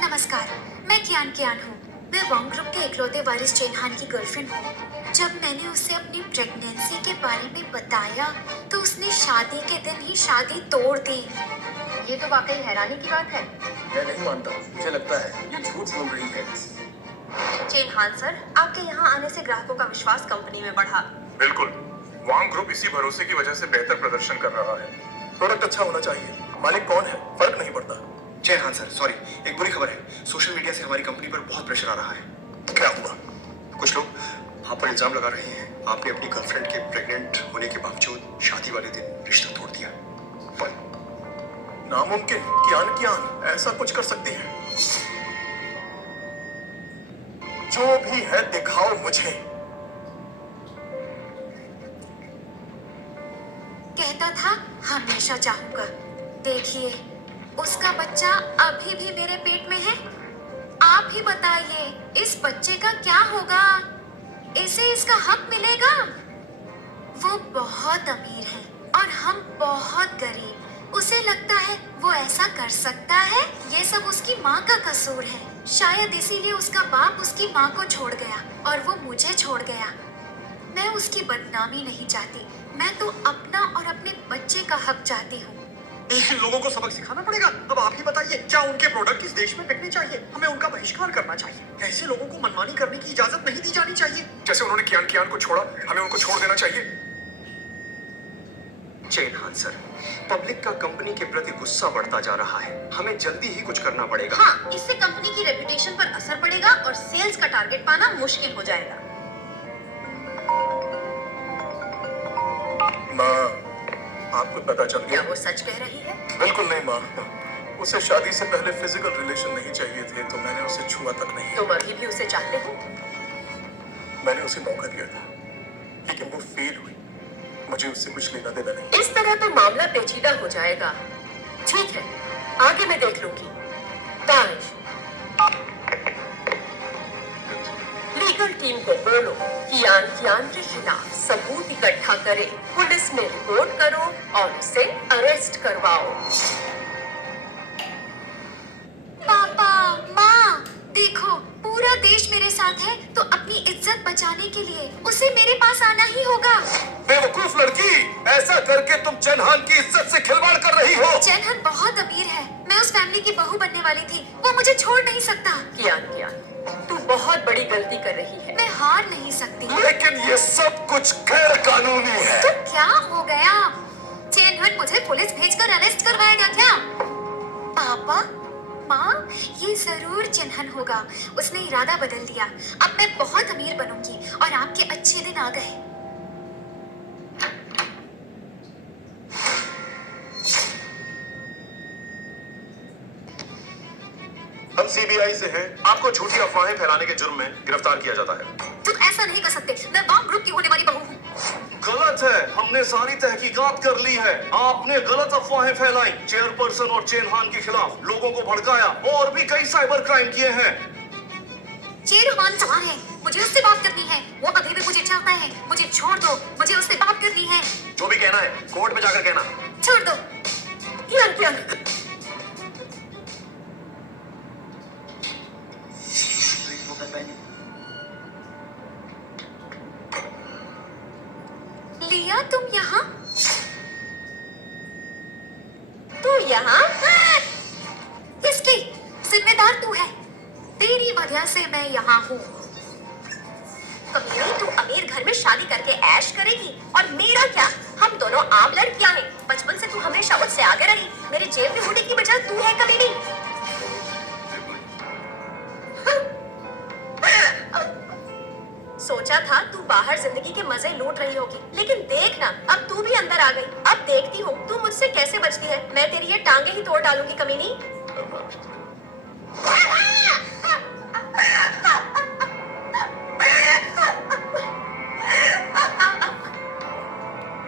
नमस्कार, मैं कियान हूँ। मैं वॉन्ग ग्रुप के इकलौते वारिस चेन हान की गर्लफ्रेंड हूँ। जब मैंने उसे अपनी प्रेगनेंसी के बारे में बताया तो उसने शादी के दिन ही शादी तोड़ दी। ये तो वाकई हैरानी की बात है। मैं नहीं मानता, मुझे लगता है ये झूठ बोल रही है। चेन हान सर, आपके यहाँ आने से ग्राहकों का विश्वास कंपनी में बढ़ा। बिल्कुल, वांग ग्रुप इसी भरोसे की वजह से बेहतर प्रदर्शन कर रहा है। प्रोडक्ट अच्छा होना चाहिए, मालिक कौन है फर्क नहीं पड़ता। जय हान सर, सॉरी, एक बुरी खबर है। सोशल मीडिया से हमारी कंपनी पर बहुत प्रेशर आ रहा है। क्या हुआ? कुछ लोग आप पर इल्जाम लगा रहे हैं आपने अपनी गर्लफ्रेंड के प्रेग्नेंट होने के बावजूद शादी वाले दिन रिश्ता तोड़ दिया। नामुमकिन। कियान ऐसा कुछ कर सकती है? जो भी है दिखाओ मुझे। कहता था हमेशा चाहूंगा। देखिए, उसका बच्चा अभी भी मेरे पेट में है। आप ही बताइए, इस बच्चे का क्या होगा? इसे इसका हक मिलेगा? वो बहुत अमीर है और हम बहुत गरीब। उसे लगता है वो ऐसा कर सकता है। ये सब उसकी माँ का कसूर है। शायद इसीलिए उसका बाप उसकी माँ को छोड़ गया और वो मुझे छोड़ गया। मैं उसकी बदनामी नहीं चाहती, मैं तो अपना और अपने बच्चे का हक चाहती हूँ। इन लोगों को सबक सिखाना पड़ेगा। अब आप ही बताइए, क्या उनके प्रोडक्ट इस देश में बिकने चाहिए? हमें उनका बहिष्कार करना चाहिए। ऐसे लोगों को मनमानी करने की इजाजत नहीं दी जानी चाहिए। जैसे उन्होंने कियान को छोड़ा, हमें उनको छोड़ देना चाहिए। चेन हान सर, पब्लिक का कंपनी के प्रति गुस्सा बढ़ता जा रहा है। हमें जल्दी ही कुछ करना पड़ेगा। हाँ, इससे कंपनी की रेपुटेशन पर असर पड़ेगा और सेल्स का टारगेट पाना मुश्किल हो जाएगा। माँ, आपको पता चल क्या गया? वो सच कह रही है? बिल्कुल नहीं माँ। उसे शादी से पहले फिजिकल रिलेशन नहीं चाहिए थे, तो मैंने उसे छुआ तक नहीं। तुम अभी भी उसे चाहते हो? मैंने उसे मौका दिया था, लेकिन वो फेल हुई। मुझे उससे कुछ लेना देना नहीं। इस तरह तो मामला पेचीदा हो जाएगा। ठीक है, आगे मैं देख लूंगी। दानिश, लीगल टीम को बोलो कियान के खिलाफ सबूत इकट्ठा करे, पुलिस में रिपोर्ट करो और उसे अरेस्ट करवाओ। पापा, माँ, देखो, पूरा देश मेरे साथ है, तो अपनी इज्जत बचाने के लिए उसे मेरे पास आना ही होगा। बेवकूफ लड़की, ऐसा करके तुम चेन हान की इज्जत से खिलवाड़ कर रही हो। चेन बहुत अमीर है। मैं उस फैमिली की बहू बनने वाली थी। वो मुझे छोड़ नहीं सकता। कियान तू बहुत बड़ी गलती कर रही है। मैं हार नहीं सकती। लेकिन ये सब कुछ गैर कानूनी है। तो क्या हो गया? चेन हन मुझे पुलिस भेजकर अरेस्ट करवाएगा क्या? पापा, माँ, ये जरूर चिन्हन होगा। उसने इरादा बदल दिया। अब मैं बहुत अमीर बनूंगी और आपके अच्छे दिन आ गए। हम सीबीआई से हैं। आपको झूठी अफवाहें फैलाने के जुर्म में गिरफ्तार किया जाता है। तुम ऐसा नहीं कर सकते। मैं वांग ग्रुप की होने वाली बहू हूँ। गलत है। हमने सारी तहकीकात कर ली है। आपने गलत अफवाहें फैलाई, चेयरपर्सन और चेन हान के खिलाफ लोगों को भड़काया और भी कई साइबर क्राइम किए हैं। चेन हान कहाँ है? मुझे उससे बात करनी है। वो अभी भी मुझे चाहता है। मुझे छोड़ दो। मुझे उससे बात करनी है। जो भी कहना है कोर्ट में जाकर कहना। छोड़ दो। कियान कियान लिया, तुम यहाँ? तू यहाँ? इसकी जिम्मेदार तू है। तेरी वजह से मैं यहाँ हूँ। कमीनी, तू अमीर घर में शादी करके ऐश करेगी और मेरा क्या? हम दोनों आम लड़कियां हैं। बचपन से तू हमेशा मुझसे आगे रही। मेरी जेब में होने की वजह तू है कमीनी। सोचा था तू बाहर जिंदगी के मजे लूट रही होगी, लेकिन देख ना, अब तू भी अंदर आ गई। अब देखती हूँ तू मुझसे कैसे बचती है। मैं तेरी ये टांगे ही तोड़ डालूंगी कमीनी।